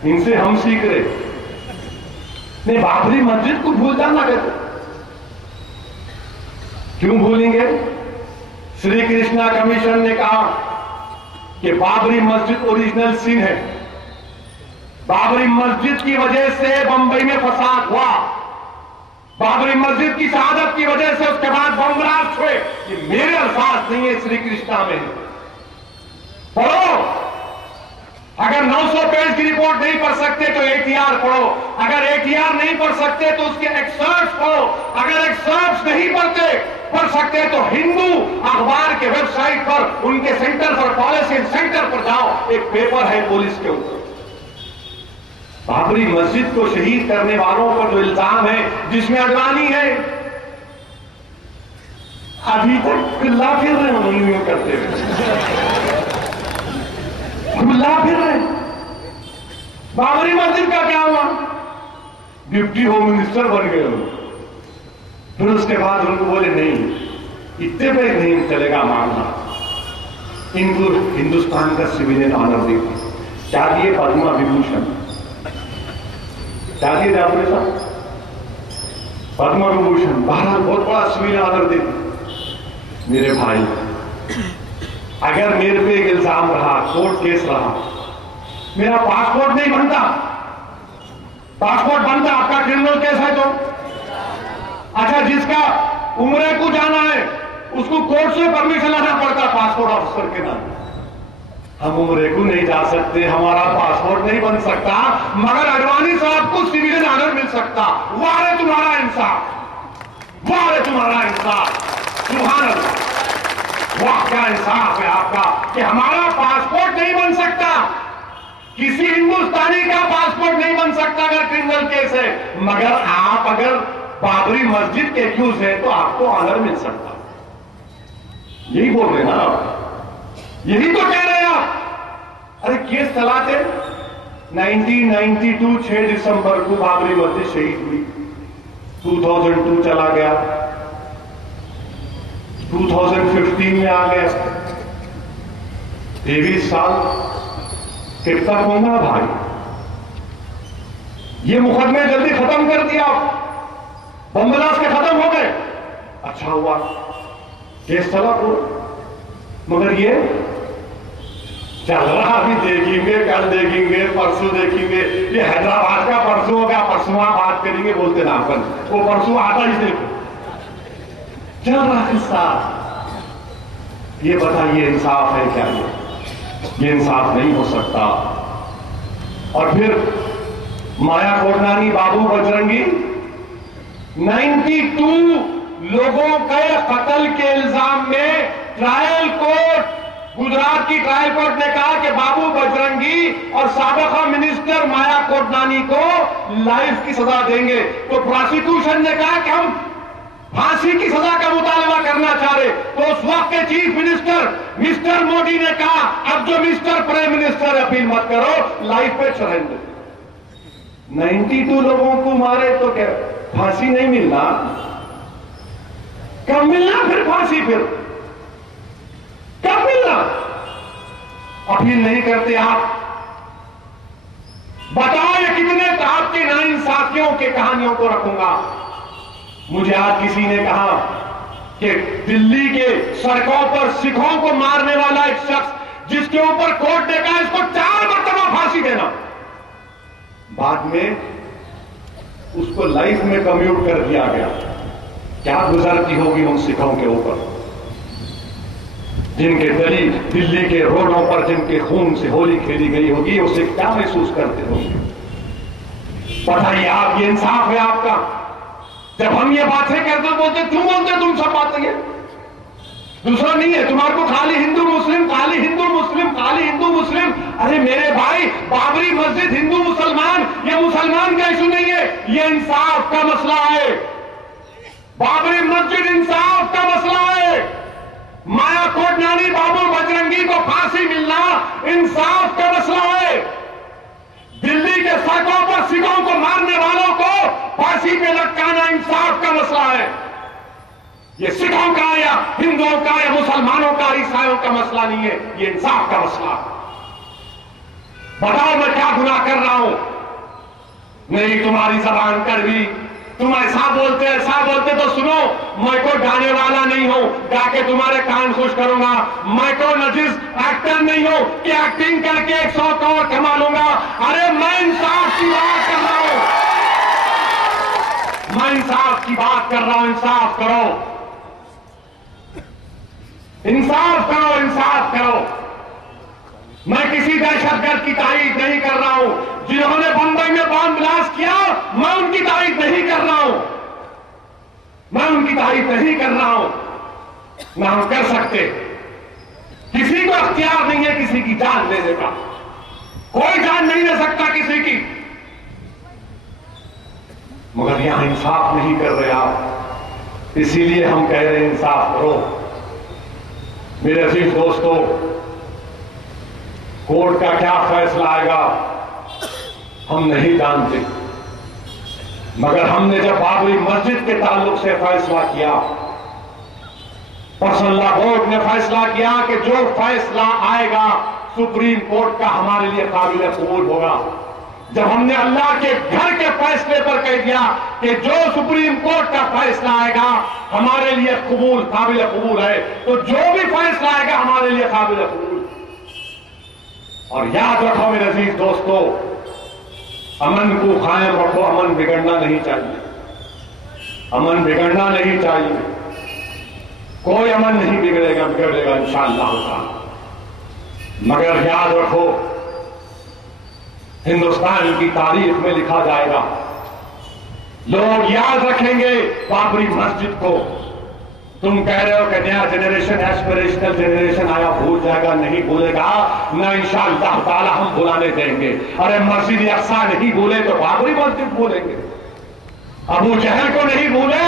इनसे हम सीख रहे। नहीं, बाबरी मस्जिद को भूल जाना कहते, क्यों भूलेंगे? श्री कृष्णा कमीशन ने कहा कि बाबरी मस्जिद ओरिजिनल सिन है। बाबरी मस्जिद की वजह से बंबई में फसाद हुआ, बाबरी मस्जिद की शहादत की वजह से उसके बाद बम ब्लास्ट हुए। ये मेरे अल्फाज नहीं है, श्री कृष्णा में पढ़ो। अगर 900 पेज की रिपोर्ट नहीं पढ़ सकते तो ATR पढ़ो, अगर ATR नहीं पढ़ सकते तो उसके एक्सर्ट्स पढ़ो, अगर एक्सर्ट्स नहीं पढ़ सकते तो हिंदू अखबार के वेबसाइट पर, उनके सेंटर फॉर पॉलिसी सेंटर पर जाओ, एक पेपर है पुलिस के ऊपर, बाबरी मस्जिद को शहीद करने वालों पर जो इल्जाम है, जिसमें अडवाणी है, अभी तक गुल्ला फिर रहे हैं उन्होंने करते हुए, गुल्ला फिर रहे। बाबरी मस्जिद का क्या हुआ? डिप्टी होम मिनिस्टर बन गए लोग। फिर उसके बाद उनको बोले नहीं, इतने पे नहीं चलेगा मामला, इनको हिंदुस्तान का सिविलियन ऑनर दी। क्या दिए? पद्मा विभूषण। क्या दिए आपने साहब? पद्मा विभूषण। भारत बहुत बड़ा सिविलियन ऑनर देती। मेरे भाई, अगर मेरे पे एक इल्जाम रहा, कोर्ट केस रहा, मेरा पासपोर्ट नहीं बनता। पासपोर्ट बनता आपका क्रिमिनल केस है तो। अच्छा, जिसका उम्र को जाना है उसको कोर्ट से परमिशन लेना पड़ता पासपोर्ट ऑफिसर के नाम। हम उम्र को नहीं जा सकते, हमारा पासपोर्ट नहीं बन सकता, मगर अडवाणी साहब को सिविलियन ऑनर मिल सकता। वाह रे तुम्हारा इंसाफ, वाह रे तुम्हारा इंसाफ, सुभान अल्लाह। वाह क्या इंसाफ है आपका कि हमारा पासपोर्ट नहीं बन सकता, किसी हिंदुस्तानी का पासपोर्ट नहीं बन सकता अगर क्रिमिनल केस है, मगर आप अगर बाबरी मस्जिद के एक्यूज है तो आपको ऑनर मिल सकता। यही बोल रहे हैं ना आप, यही तो कह रहे हैं आप। अरे केस चलाते 1992 6 दिसंबर को बाबरी मस्जिद शहीद हुई, 2002 चला गया, 2015 में आ गया, 23 साल कितना होगा भाई। ये मुकदमे जल्दी खत्म कर दिया, बम ब्लास्ट के खत्म हो गए, अच्छा हुआ, केस चला तो। मगर ये चल रहा, अभी देखेंगे, कल देखेंगे, परसों देखेंगे। ये हैदराबाद का परसों होगा, परसों बात करेंगे बोलते ना अपन, वो परसों आता ही देखो, चल रहा किस्सा। ये बताइए इंसाफ है क्या? ये इंसाफ नहीं हो सकता। और फिर माया कोडनानी, बाबू बजरंगी, 92 लोगों के कत्ल के इल्जाम में ट्रायल कोर्ट, गुजरात की ट्रायल कोर्ट ने कहा कि बाबू बजरंगी और साबका मिनिस्टर माया कोडनानी को लाइफ की सजा देंगे। तो प्रोसिक्यूशन ने कहा कि हम फांसी की सजा का मुतालबा करना चाह रहे। तो उस वक्त के चीफ मिनिस्टर मिस्टर मोदी ने कहा अब जो मिस्टर प्राइम मिनिस्टर अपील मत करो, लाइफ पे सरेंडर। 92 लोगों को मारे तो क्या फांसी नहीं मिलना? कब मिलना फिर फांसी? फिर कब मिलना? अपील नहीं करते आप। बताओ ये कितने आपके नाइंसाफियों के कहानियों को रखूंगा। मुझे आज किसी ने कहा कि दिल्ली के सड़कों पर सिखों को मारने वाला एक शख्स जिसके ऊपर कोर्ट ने कहा इसको 4 मरतबा फांसी देना, बाद में उसको लाइफ में कम्यूट कर दिया गया। क्या गुजरती होगी उन सिखों के ऊपर, जिनके दिल्ली के रोडों पर जिनके खून से होली खेली गई होगी, उसे क्या महसूस करते होंगे? बताइए आप, ये इंसाफ है आपका? जब हम ये बातें करते बोलते क्यों बोलते तुम सब बातें? दूसरा नहीं है तुम्हारे को, खाली हिंदू मुस्लिम, खाली हिंदू मुस्लिम, खाली हिंदू मुस्लिम। अरे मेरे भाई, बाबरी मस्जिद हिंदू मुसलमान, ये मुसलमान का इशू नहीं है, ये इंसाफ का मसला है। बाबरी मस्जिद इंसाफ का मसला है। माया कोडनानी, बाबू बजरंगी को फांसी मिलना इंसाफ का मसला है। दिल्ली के सड़कों पर सिखों को मारने वालों को फांसी पे लटकाना इंसाफ का मसला है। ये सिखों का या हिंदुओं का या मुसलमानों का, ईसाइयों का मसला नहीं है, ये इंसाफ का मसला है। बताओ मैं क्या गुनाह कर रहा हूं? नहीं, तुम्हारी जबान कड़वी, तुम ऐसा बोलते तो सुनो, मैं कोई गाने वाला नहीं हूं, गा के तुम्हारे कान खुश करूंगा। मैं कोई नजीज एक्टर नहीं हूं कि एक्टिंग करके 100 करोड़ कमा लूंगा। अरे मैं इंसाफ की बात कर रहा हूं, मैं इंसाफ की बात कर रहा हूं। इंसाफ करो, इंसाफ करो, इंसाफ करो। मैं किसी दहशतगर्द की तारीफ नहीं कर रहा हूं। जिन्होंने बंबई में बम ब्लास्ट किया, मैं उनकी तारीफ नहीं कर रहा हूं, मैं उनकी तारीफ नहीं कर रहा हूं, ना हम कर सकते। किसी को अख्तियार नहीं है किसी की जान लेने का, कोई जान नहीं ले सकता किसी की। मगर यहां इंसाफ नहीं कर रहे आप, इसीलिए हम कह रहे हैं इंसाफ करो। मेरे अजीज दोस्तों, कोर्ट का क्या फैसला आएगा हम नहीं जानते, मगर हमने जब बाबरी मस्जिद के ताल्लुक से फैसला किया, पर्सनल लॉ बोर्ड ने फैसला किया कि जो फैसला आएगा सुप्रीम कोर्ट का हमारे लिए काबिल कबूल होगा। जब हमने अल्लाह के घर के फैसले पर कह दिया कि जो सुप्रीम कोर्ट का फैसला आएगा हमारे लिए कबूल, काबिल कबूल है, तो जो भी फैसला आएगा हमारे लिए काबिल कबूल। और याद रखो मेरे अजीज दोस्तों, अमन को कायम रखो, अमन बिगड़ना नहीं चाहिए, अमन बिगड़ना नहीं चाहिए। कोई अमन नहीं बिगड़ेगा इंशाअल्लाह ताला। मगर याद रखो, हिंदुस्तान की तारीख में लिखा जाएगा, लोग याद रखेंगे बाबरी मस्जिद को। तुम कह रहे हो कि नया जनरेशन, एस्पिरेशनल जनरेशन आया, भूल जाएगा, नहीं भूलेगा ना, इंशाअल्लाह ताला हम भुलाने देंगे। अरे मस्जिद अक्सा नहीं भूले तो बाबरी मस्जिद भूलेंगे। अबू जहल को नहीं भूले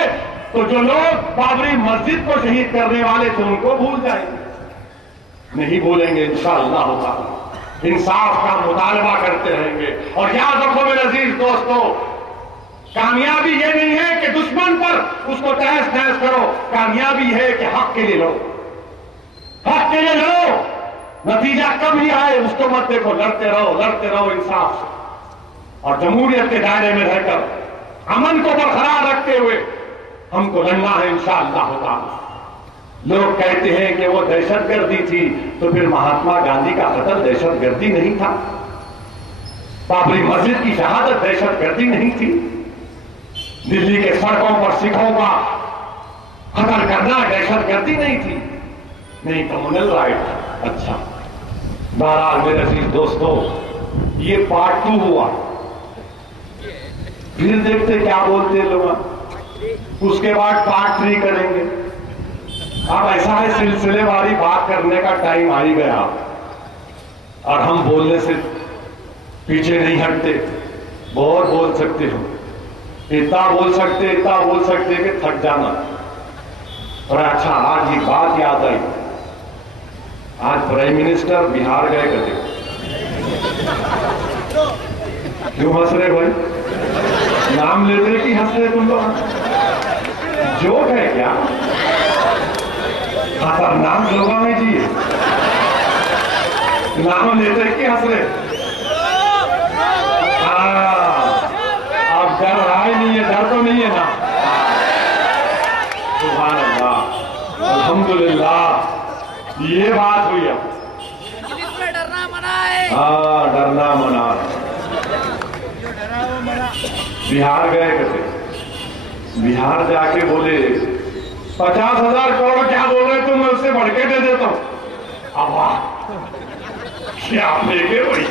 तो जो लोग बाबरी मस्जिद को शहीद करने वाले थे उनको भूल जाएंगे, नहीं भूलेंगे इंशाअल्लाह ताला। इंसाफ का मुतालबा करते रहेंगे। और याद रखो मेरे अजीज दोस्तों, कामयाबी ये नहीं है कि दुश्मन पर उसको तहस नहस करो, कामयाबी है कि हक के लिए लो, हक के लिए लो। नतीजा कब ही आए उसको मत देखो, लड़ते रहो इंसाफ से। और जमहूरियत के दायरे में रहकर अमन को बरकरार रखते हुए हमको लड़ना है इंशाअल्लाह ताला। लोग कहते हैं कि वो दहशतगर्दी थी, तो फिर महात्मा गांधी का कत्ल दहशतगर्दी नहीं था? बाबरी मस्जिद की शहादत दहशतगर्दी नहीं थी? दिल्ली के सड़कों पर सिखों का कत्ल करना दहशतगर्दी नहीं थी? नहीं, कम्युनल राइट था। अच्छा, बहरहाल मेरे अजीज दोस्तों, ये पार्ट 2 हुआ, फिर देखते क्या बोलते हैं लोग, उसके बाद पार्ट 3 करेंगे। अब ऐसा है, सिलसिलेवारी बात करने का टाइम आ ही गया और हम बोलने से पीछे नहीं हटते। बहुत बोल सकते हो, इतना बोल सकते कि थक जाना। और अच्छा, आज ये बात याद आई, आज प्राइम मिनिस्टर बिहार गए कभी? क्यों हंस रहे भाई? नाम लेते कि हंस रहे तुम लोग? जोक है क्या? खतरनाक लोगों में जी, नाम लेते कि हंस रहे? अब डर रहा ही नहीं है, डर तो नहीं है ना? सुभान अल्लाह, अल्हम्दुलिल्लाह, ये बात हुई। अब डरना मना है। हाँ, डरना मना। बिहार गए कैसे? बिहार जाके बोले 50,000 करोड़ क्या बोल रहे तुम, मैं उससे बढ़ के दे देता हूं। अब क्या लेके भाई?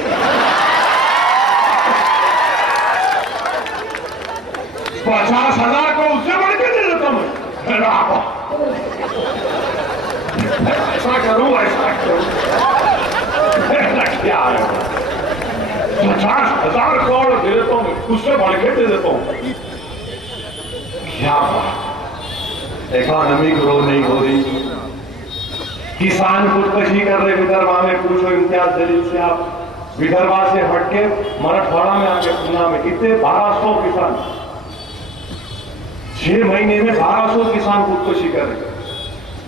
50,000 को उससे बढ़ के दे देता हूं। ऐसा करूं, ऐसा करूं, क्या है? 50,000 करोड़ दे देता हूं, उससे बढ़ के दे देता हूं। क्या बात, इकोनॉमी ग्रो नहीं हो रही, किसान खुदकशी कर रहे। विदर्भा में पूछो इम्तियाज जलील से, आप विदर्भा से हटके मराठवाड़ा में आके पूना में कितने 1200 किसान, 6 महीने में 1200 किसान खुदकशी कर रहे।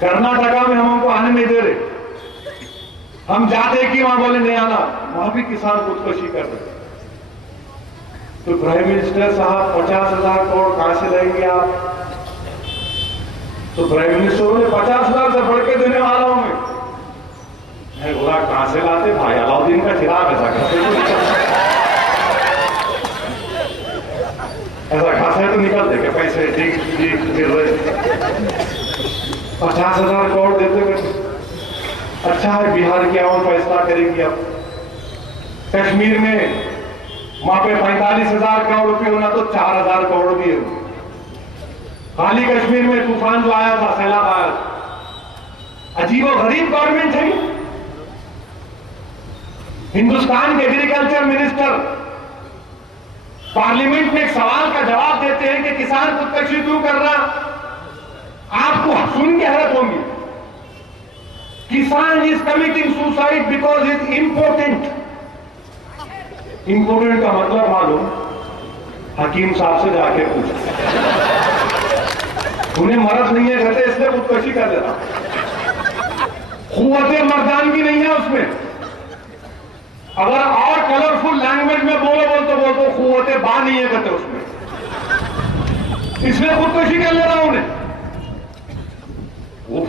कर्नाटका में हमको आने नहीं दे रहे, हम जाते कि वहां बोले नहीं आना, वहां भी किसान खुदकशी कर रहे। तो प्राइम मिनिस्टर साहब 50,000 करोड़ कहां से लेंगे आप? तो प्राइम मिनिस्टर बोले 50,000 से बढ़ के देने वाला हूं मैं बोला कहां से लाते भाई? अलाउद्दीन का चिराग ऐसा खासा है तो निकल देंगे पैसे, ठीक गिर रहे। 50,000 करोड़ देते हुए अच्छा है, बिहार की आवाम फैसला करेगी। अब कश्मीर में वहां पे 45,000 करोड़ रुपए होना तो 4,000 करोड़ भी है। खाली कश्मीर में तूफान जो आया था, सैलाब आया था, अजीबो गरीब गवर्नमेंट है। हिंदुस्तान के एग्रीकल्चर मिनिस्टर पार्लियामेंट में एक सवाल का जवाब देते हैं कि किसान खुदकशी क्यों कर रहा, आपको सुन के हैरत होंगी। किसान is committing suicide because is important. Important का मतलब मालूम, हकीम साहब से जाके पूछो, उन्हें मर्द नहीं है कहते इसलिए खुदकशी कर देना। कुव्वते मर्दानगी नहीं है उसमें। अगर और कलरफुल लैंग्वेज में बोलो कुव्वते बा नहीं है कहते उसमें, इसलिए खुदकशी कर ले रहा उन्हें। वो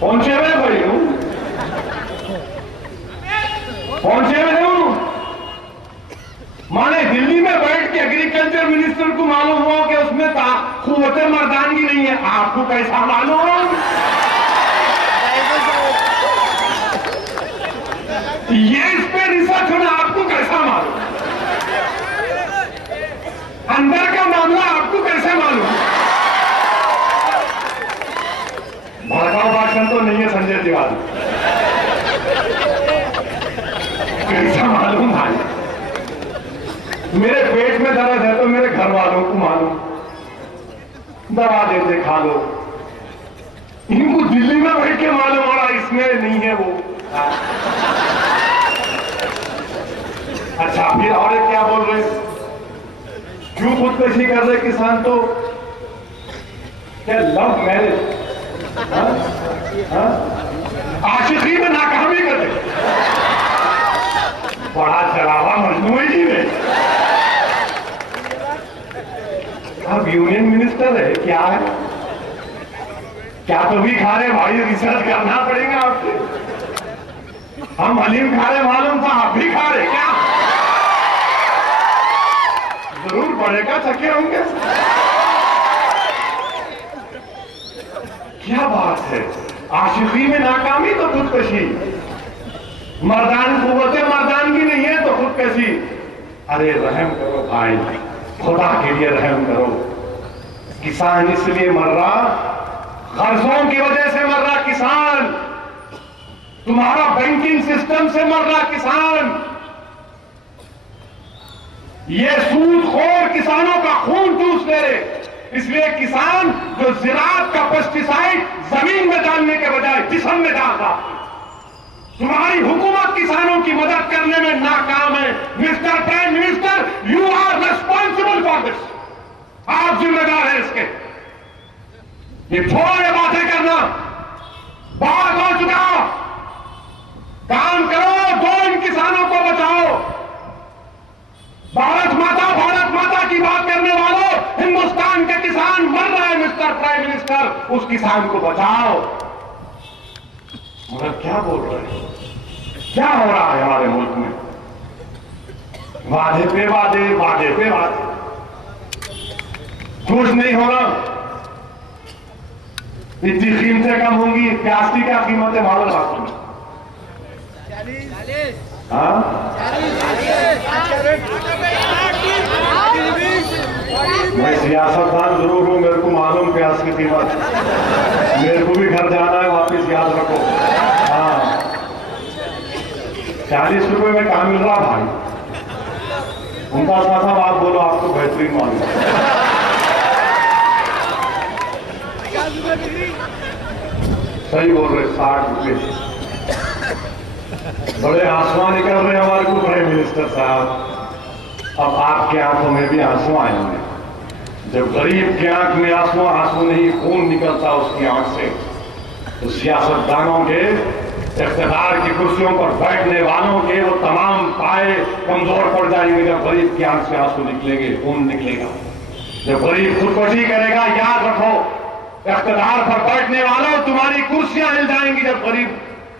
पहुंचे हुए भाई हूं, पहुंचे हुए हूं। माने दिल्ली में बैठ के एग्रीकल्चर मिनिस्टर को मालूम हो कि उसमें कुव्वते मर्दानगी नहीं है, आपको कैसा मालूम? ये इस पे रिसर्च होना आपको कैसा मालूम? अंदर का मामला आपको कैसे मालूम? भड़काऊ भाषण तो नहीं है संजय तिवारी, कैसा मालूम भाई? मेरे पेट में दर्द है तो मेरे घर वालों को मालूम, दवा देते खा लो। इनको दिल्ली में बैठ के मालूम हो रहा इसमें नहीं है वो। अच्छा फिर और क्या बोल रहे, क्यों खुदकशी कर रहे किसान? तो क्या लव मैरिज, आशिकी में नाकामी कर रहे, बड़ा चलावा मजनू है जी ने। अब यूनियन मिनिस्टर है क्या है, क्या तो भी खा रहे भाई? रिसर्च करना पड़ेगा आपसे। हम हलीम खा रहे मालूम था, आप भी खा रहे क्या? जरूर पड़ेगा, थके होंगे। क्या बात है, आशिकी में नाकामी तो खुदकशी, कुव्वते मर्दानगी नहीं है तो खुदकशी। अरे रहम करो भाई, खुदा के लिए रहम करो। किसान इसलिए मर रहा, कर्जों की वजह से मर रहा किसान, तुम्हारा बैंकिंग सिस्टम से मर रहा किसान, ये सूदखोर किसानों का खून चूस ले रहे। इसलिए किसान जो ज़राअत का पेस्टिसाइड जमीन में डालने के बजाय जिस्म में डाल रहा, तुम्हारी हुकूमत किसानों की मदद करने में नाकाम है। Mister Prime Minister, you are responsible for this, आप जिम्मेदार हैं इसके। ये छोड़ो ये बातें करना, बहुत हो चुका, काम करो, दो इन किसानों को बचाओ। भारत माता की बात करने वालों, हिंदुस्तान के किसान मर रहे हैं मिस्टर प्राइम मिनिस्टर, उस किसान को बचाओ। मगर क्या बोल रहे हैं, क्या हो रहा है हमारे मुल्क में? वादे पे वादे, वादे पे वादे, कुछ नहीं हो रहा। इतनी कीमतें कम होंगी, प्याज की क्या कीमत है मालूम आपको? मैं सियासतदान जरूर हूं, मेरे को मालूम प्याज की कीमत, मेरे को भी घर जाना है वापिस, याद रखो। हाँ 40 रुपए में कहा मिल रहा भाई? उनका साहब आप बोलो, आपको बेहतरीन मालूम। सही बोल रहे, 60 रुपए। बड़े आंसू निकल रहे हमारे को प्राइम मिनिस्टर साहब। अब आपके आंखों में भी आंसू आएंगे। जब गरीब की आंख में आंसू नहीं, खून निकलता उसकी आंख से, तो सियासतदानों के, इख्तियार की कुर्सियों पर बैठने वालों के वो तमाम पाए कमजोर पड़ जाएंगे। जब गरीब की आंख से आंसू निकलेंगे, खून निकलेगा। जब गरीब खुदकशी करेगा, याद रखो, इख्तियार पर बैठने वालों, तुम्हारी कुर्सियां हिल जाएंगी जब गरीब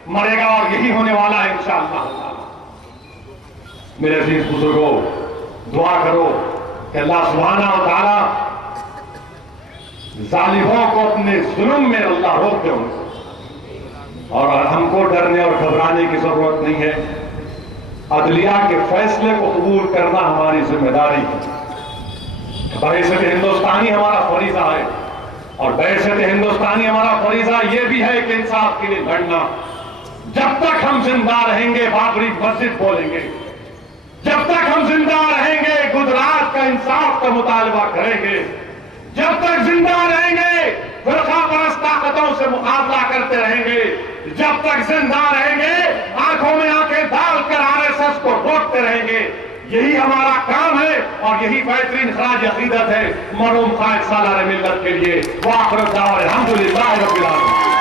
मरेगा, और यही होने वाला है इंशाअल्लाह। मेरे अजीज बुजुर्गों, दुआ करो कि अल्लाह सुब्हानहू व तआला जालिमों को अपने जुल्म में अल्लाह रोक दे उनको, और हमको डरने और घबराने की जरूरत नहीं है। अदलिया के फैसले को कबूल करना हमारी जिम्मेदारी है। बहसत हिंदुस्तानी हमारा फरीजा है, और बहसत हिंदुस्तानी हमारा फरीजा यह भी है कि इंसाफ के लिए लड़ना। जब तक हम जिंदा रहेंगे बाबरी मस्जिद बोलेंगे, जब तक हम जिंदा रहेंगे गुजरात का इंसाफ का मुतालबा करेंगे। जब तक जिंदा रहेंगे फिरका परस्त ताकतों से मुकाबला करते रहेंगे। जब तक जिंदा रहेंगे आंखों में आंखें डालकर आरएसएस को रोकते रहेंगे। यही हमारा काम है और यही बेहतरीन खराज अकीदत है मरहूम कायद सालार मिल्लत के लिए। वाखिर दावा अल्हम्दुलिल्लाह रब्बिल आलमीन।